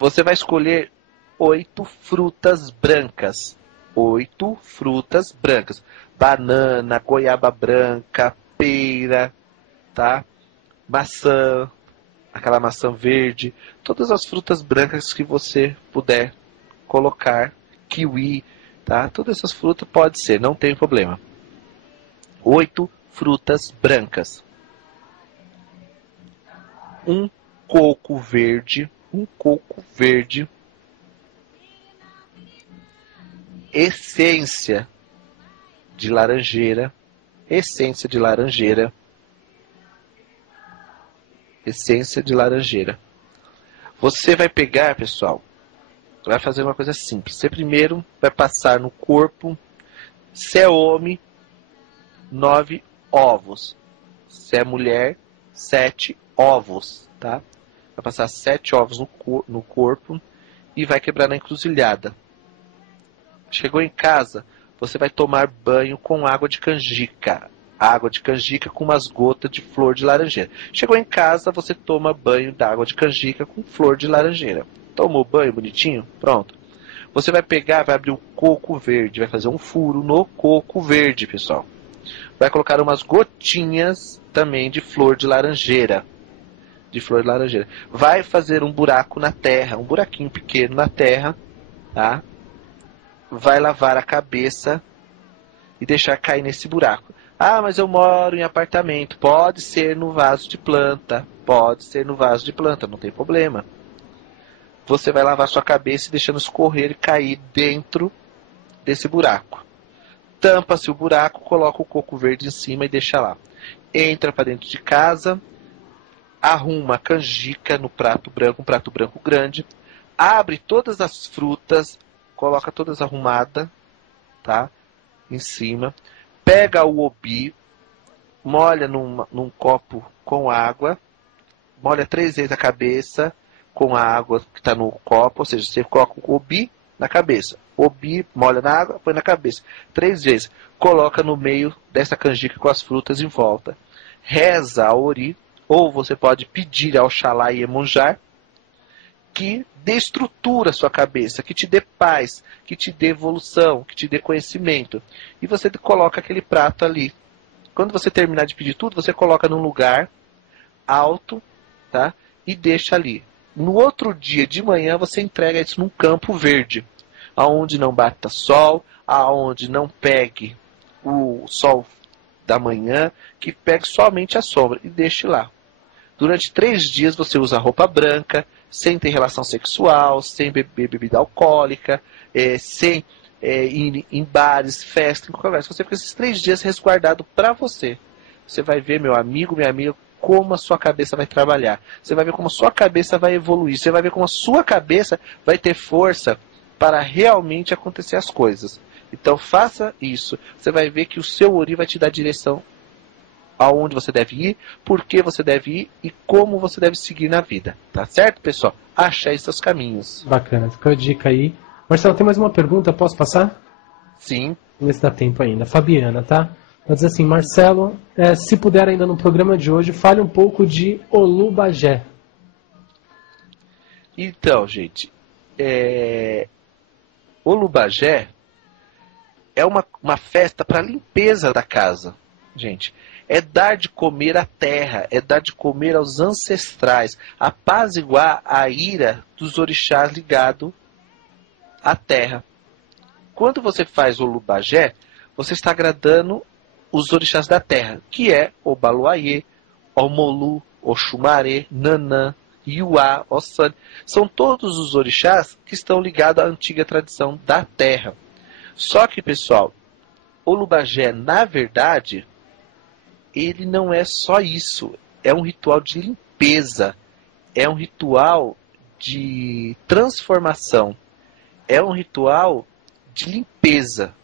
Você vai escolher 8 frutas brancas. 8 frutas brancas. Banana, goiaba branca, pera, tá? Maçã, aquela maçã verde. Todas as frutas brancas que você puder colocar. Kiwi, tá? Todas essas frutas pode ser, não tem problema. 8 frutas brancas. Um coco verde. Essência de laranjeira. Você vai pegar, pessoal, vai fazer uma coisa simples. Você primeiro vai passar no corpo, se é homem, 9 ovos. Se é mulher, 7 ovos, tá? Vai passar 7 ovos no corpo e vai quebrar na encruzilhada. Chegou em casa, você vai tomar banho com água de canjica. Água de canjica com umas gotas de flor de laranjeira. Chegou em casa, você toma banho da água de canjica com flor de laranjeira. Tomou banho bonitinho? Pronto. Você vai pegar, vai abrir o coco verde, vai fazer um furo no coco verde, pessoal. Vai colocar umas gotinhas também de flor de laranjeira. Vai fazer um buraco na terra, um buraquinho pequeno na terra, tá? Vai lavar a cabeça e deixar cair nesse buraco. Ah, mas eu moro em apartamento. Pode ser no vaso de planta. Pode ser no vaso de planta, não tem problema. Você vai lavar sua cabeça e deixando escorrer e cair dentro desse buraco. Tampa-se o buraco, coloca o coco verde em cima e deixa lá. Entra para dentro de casa, arruma a canjica no prato branco, um prato branco grande, abre todas as frutas, coloca todas arrumadas, tá? Em cima. Pega o obi, molha num copo com água, molha 3 vezes a cabeça com a água que está no copo, ou seja, você coloca o obi na cabeça. Obi, molha na água, põe na cabeça. 3 vezes. Coloca no meio dessa canjica com as frutas em volta. Reza a ori, ou você pode pedir ao Oxalá e Iemonjar que dê estrutura à sua cabeça, que te dê paz, que te dê evolução, que te dê conhecimento. E você coloca aquele prato ali. Quando você terminar de pedir tudo, você coloca num lugar alto, tá? E deixa ali. No outro dia de manhã, você entrega isso num campo verde, aonde não bata sol, aonde não pegue o sol da manhã, que pegue somente a sombra e deixe lá. Durante 3 dias você usa roupa branca, sem ter relação sexual, sem beber bebida alcoólica, sem ir em bares, festas, em qualquer lugar. Você fica esses 3 dias resguardado para você. Você vai ver, meu amigo, minha amiga, como a sua cabeça vai trabalhar. Você vai ver como a sua cabeça vai evoluir. Você vai ver como a sua cabeça vai ter força para realmente acontecer as coisas. Então faça isso. Você vai ver que o seu ori vai te dar direção aonde você deve ir, por que você deve ir e como você deve seguir na vida. Tá certo, pessoal? Ache aí seus caminhos. Bacana, ficou a dica aí. Marcelo, tem mais uma pergunta? Posso passar? Sim. Vamos ver se dá tempo ainda. Fabiana, tá? Ela diz assim, Marcelo, se puder ainda no programa de hoje, fale um pouco de Olubagé. Então, gente, Olubagé é uma festa para limpeza da casa, gente. É dar de comer à terra, é dar de comer aos ancestrais, apaziguar a ira dos orixás ligados à terra. Quando você faz Olubagé, você está agradando os orixás da terra, que é Obaluayê, Omolu, Oxumaré, Nanã, Iuá, Ossane. São todos os orixás que estão ligados à antiga tradição da terra. Só que, pessoal, Olubagé, na verdade, ele não é só isso. É um ritual de limpeza. É um ritual de transformação. É um ritual de limpeza.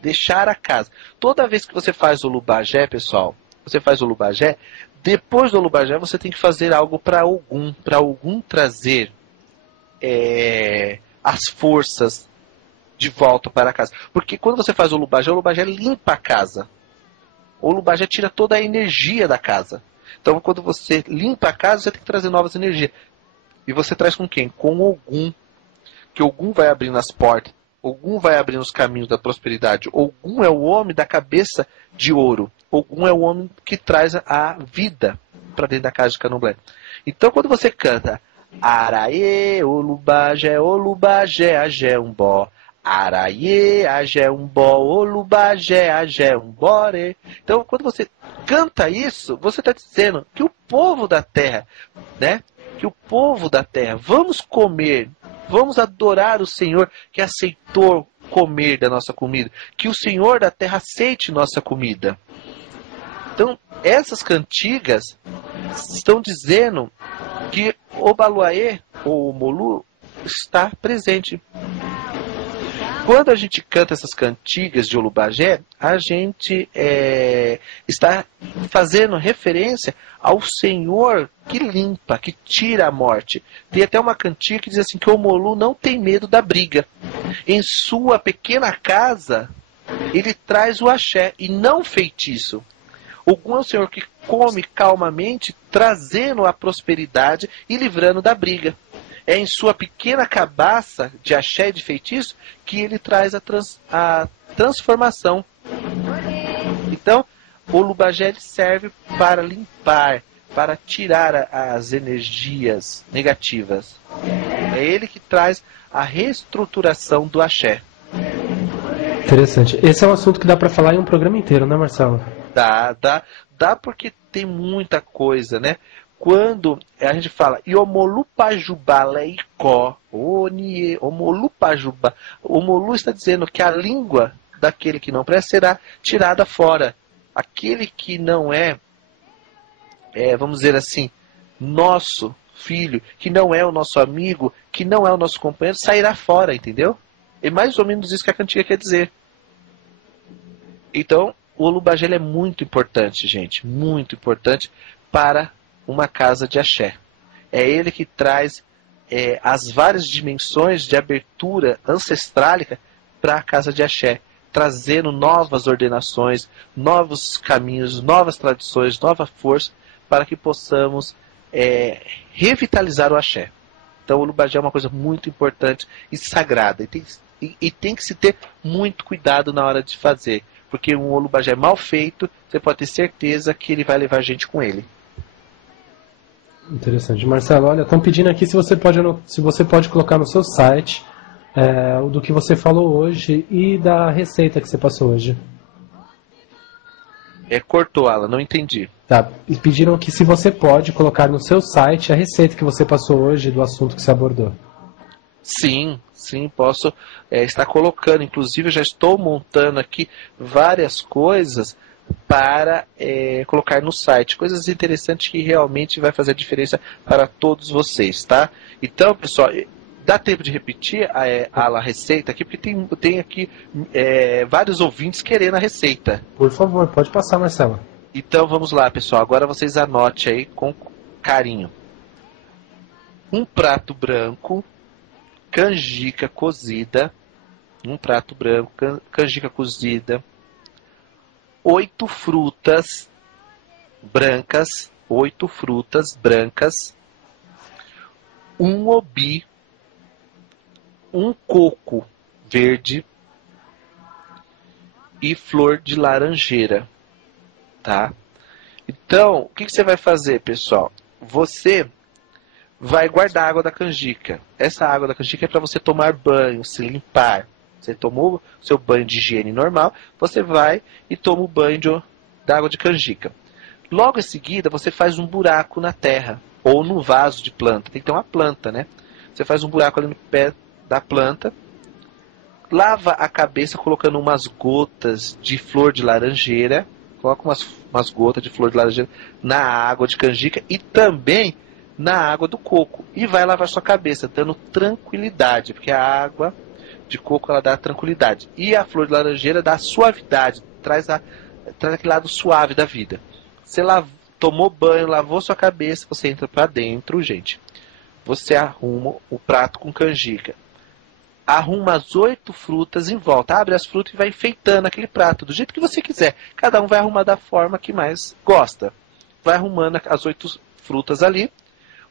Deixar a casa. Toda vez que você faz Olubagé, pessoal, você faz Olubagé, depois do Olubagé você tem que fazer algo para Ogum trazer as forças de volta para a casa. Porque quando você faz Olubagé limpa a casa. Olubagé tira toda a energia da casa. Então, quando você limpa a casa, você tem que trazer novas energias. E você traz com quem? Com Ogum. Que Ogum vai abrindo as portas. Ogum vai abrindo os caminhos da prosperidade. Ogum é o homem da cabeça de ouro. Ogum é o homem que traz a vida para dentro da casa de Candomblé. Então, quando você canta Araê, Olubagé, Olubagé, Agé Umbó, Araê, Agé Umbó, Olubagé, Agé Umbore. Então, quando você canta isso, você está dizendo que o povo da terra, né? Que o povo da terra, vamos comer, vamos adorar o Senhor que aceitou comer da nossa comida. Que o Senhor da terra aceite nossa comida. Então, essas cantigas estão dizendo que o Baluaê, ou o Molu, está presente. Quando a gente canta essas cantigas de Olubagé, a gente está fazendo referência ao Senhor que limpa, que tira a morte. Tem até uma cantiga que diz assim que o Molu não tem medo da briga. Em sua pequena casa, ele traz o axé e não feitiço. Ogum é o Senhor que come calmamente, trazendo a prosperidade e livrando da briga. É em sua pequena cabaça de axé e de feitiço que ele traz a transformação. Então, o Olubagé serve para limpar, para tirar as energias negativas. É ele que traz a reestruturação do axé. Interessante. Esse é um assunto que dá para falar em um programa inteiro, né, Marcelo? Dá porque tem muita coisa, né? Quando a gente fala Iomolupajubaleicó, Omolupajubá, o Molu está dizendo que a língua daquele que não presta será tirada fora. Aquele que não vamos dizer assim, nosso filho, que não é o nosso amigo, que não é o nosso companheiro, sairá fora, entendeu? É mais ou menos isso que a cantiga quer dizer. Então, o Olubajé é muito importante, gente, muito importante para uma casa de axé. É ele que traz as várias dimensões de abertura ancestrálica para a casa de axé, trazendo novas ordenações, novos caminhos, novas tradições, nova força, para que possamos revitalizar o axé. Então o Olubajé é uma coisa muito importante e sagrada, e tem que se ter muito cuidado na hora de fazer, porque um Olubajé mal feito, você pode ter certeza que ele vai levar a gente com ele. Interessante. Marcelo, olha, estão pedindo aqui se você pode colocar no seu site do que você falou hoje e da receita que você passou hoje. Cortou, Alan, não entendi. Tá, e pediram que se você pode colocar no seu site a receita que você passou hoje do assunto que você abordou. Sim, posso estar colocando. Inclusive, eu já estou montando aqui várias coisas para colocar no site. Coisas interessantes que realmente vai fazer a diferença para todos vocês, tá? Então, pessoal, dá tempo de repetir a receita aqui, porque tem aqui vários ouvintes querendo a receita. Por favor, pode passar, Marcelo. Então, vamos lá, pessoal. Agora vocês anotem aí com carinho. Um prato branco, canjica cozida. Um prato branco, canjica cozida. 8 frutas brancas. 8 frutas brancas. Um obi. Um coco verde e flor de laranjeira, tá? Então, o que você vai fazer, pessoal? Você vai guardar a água da canjica. Essa água da canjica é para você tomar banho, se limpar. Você tomou seu banho de higiene normal, você vai e toma o banho da água de canjica. Logo em seguida, você faz um buraco na terra ou no vaso de planta. Tem que ter uma planta, né? Você faz um buraco ali no pé da planta, lava a cabeça colocando umas gotas de flor de laranjeira, coloca umas gotas de flor de laranjeira na água de canjica e também na água do coco, e vai lavar sua cabeça, dando tranquilidade, porque a água de coco ela dá tranquilidade, e a flor de laranjeira dá suavidade, traz aquele lado suave da vida. Você tomou banho, lavou sua cabeça, você entra para dentro, gente, você arruma o prato com canjica. Arruma as 8 frutas em volta. Abre as frutas e vai enfeitando aquele prato do jeito que você quiser. Cada um vai arrumar da forma que mais gosta. Vai arrumando as 8 frutas ali.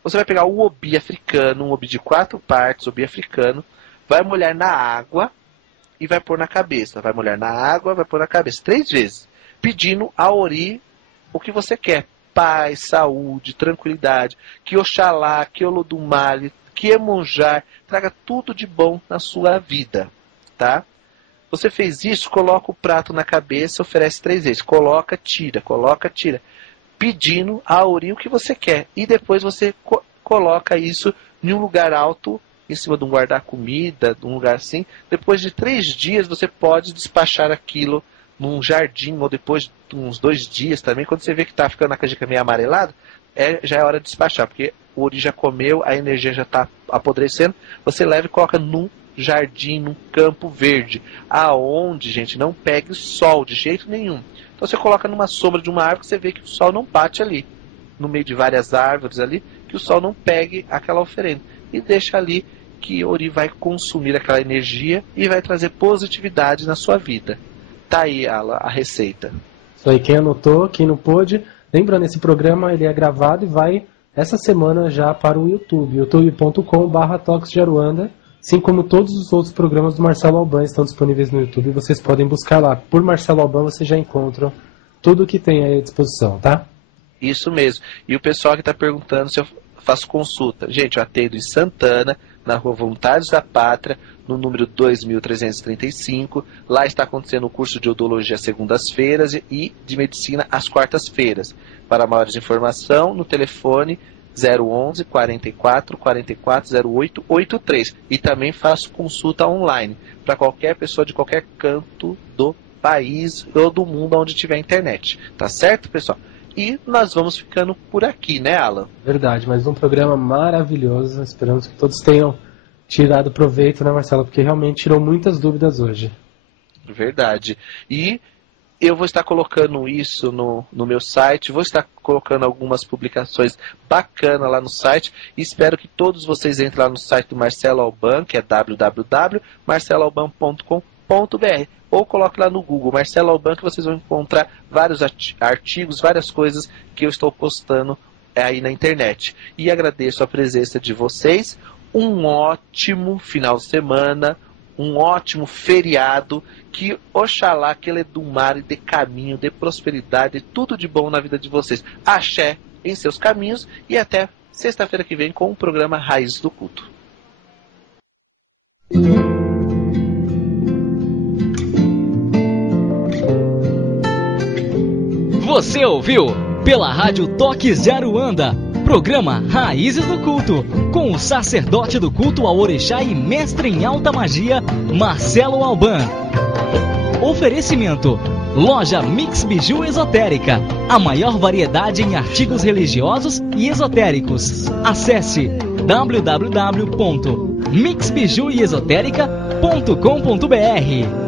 Você vai pegar o obi africano, um obi de 4 partes, obi africano. Vai molhar na água e vai pôr na cabeça. Vai molhar na água, vai pôr na cabeça 3 vezes. Pedindo a Ori o que você quer. Paz, saúde, tranquilidade. Que Oxalá, que Olodumare, que Emonjar traga tudo de bom na sua vida, tá? Você fez isso, coloca o prato na cabeça, oferece 3 vezes. Coloca, tira, pedindo a Ori o que você quer. E depois você coloca isso em um lugar alto, em cima de um guarda-comida, de um lugar assim. Depois de 3 dias você pode despachar aquilo num jardim, ou depois de uns 2 dias também. Quando você vê que está ficando a canjica meio amarelada, já é hora de despachar, porque o Ori já comeu, a energia já está apodrecendo. Você leva e coloca num jardim, num campo verde, aonde, gente, não pegue sol de jeito nenhum. Então você coloca numa sombra de uma árvore que você vê que o sol não bate ali, no meio de várias árvores ali, que o sol não pegue aquela oferenda. E deixa ali que Ori vai consumir aquela energia e vai trazer positividade na sua vida. Tá aí a receita. Isso aí, quem anotou, quem não pôde, lembrando, esse programa ele é gravado e vai essa semana já para o YouTube, youtube.com/toxdearuanda, assim como todos os outros programas do Marcelo Alban estão disponíveis no YouTube, vocês podem buscar lá. Por Marcelo Alban você já encontra tudo que tem aí à disposição, tá? Isso mesmo. E o pessoal que está perguntando se eu faço consulta? Gente, eu atendo em Santana, na Rua Voluntários da Pátria, no número 2335. Lá está acontecendo o curso de Odologia às segundas-feiras e de Medicina às quartas-feiras. Para maiores informações, no telefone 011 44 44 08 83. E também faço consulta online para qualquer pessoa de qualquer canto do país ou do mundo onde tiver internet. Tá certo, pessoal? E nós vamos ficando por aqui, né, Alan? Verdade, mas um programa maravilhoso. Esperamos que todos tenham tirado proveito, né, Marcelo? Porque realmente tirou muitas dúvidas hoje. Verdade. E eu vou estar colocando isso no meu site, vou estar colocando algumas publicações bacanas lá no site. E espero que todos vocês entrem lá no site do Marcelo Alban, que é www.marceloalban.com.br. Ou coloque lá no Google Marcelo Alban, que vocês vão encontrar vários artigos, várias coisas que eu estou postando aí na internet. E agradeço a presença de vocês. Um ótimo final de semana, um ótimo feriado. Que Oxalá que ele do mar e dê caminho, dê prosperidade, tudo de bom na vida de vocês. Axé em seus caminhos e até sexta-feira que vem com o programa Raízes do Culto. Você ouviu pela Rádio Toques de Aruanda, programa Raízes do Culto, com o sacerdote do culto ao Orixá e mestre em alta magia, Marcelo Alban. Oferecimento: Loja Mix Biju Esotérica, a maior variedade em artigos religiosos e esotéricos. Acesse www.mixbijuesotérica.com.br.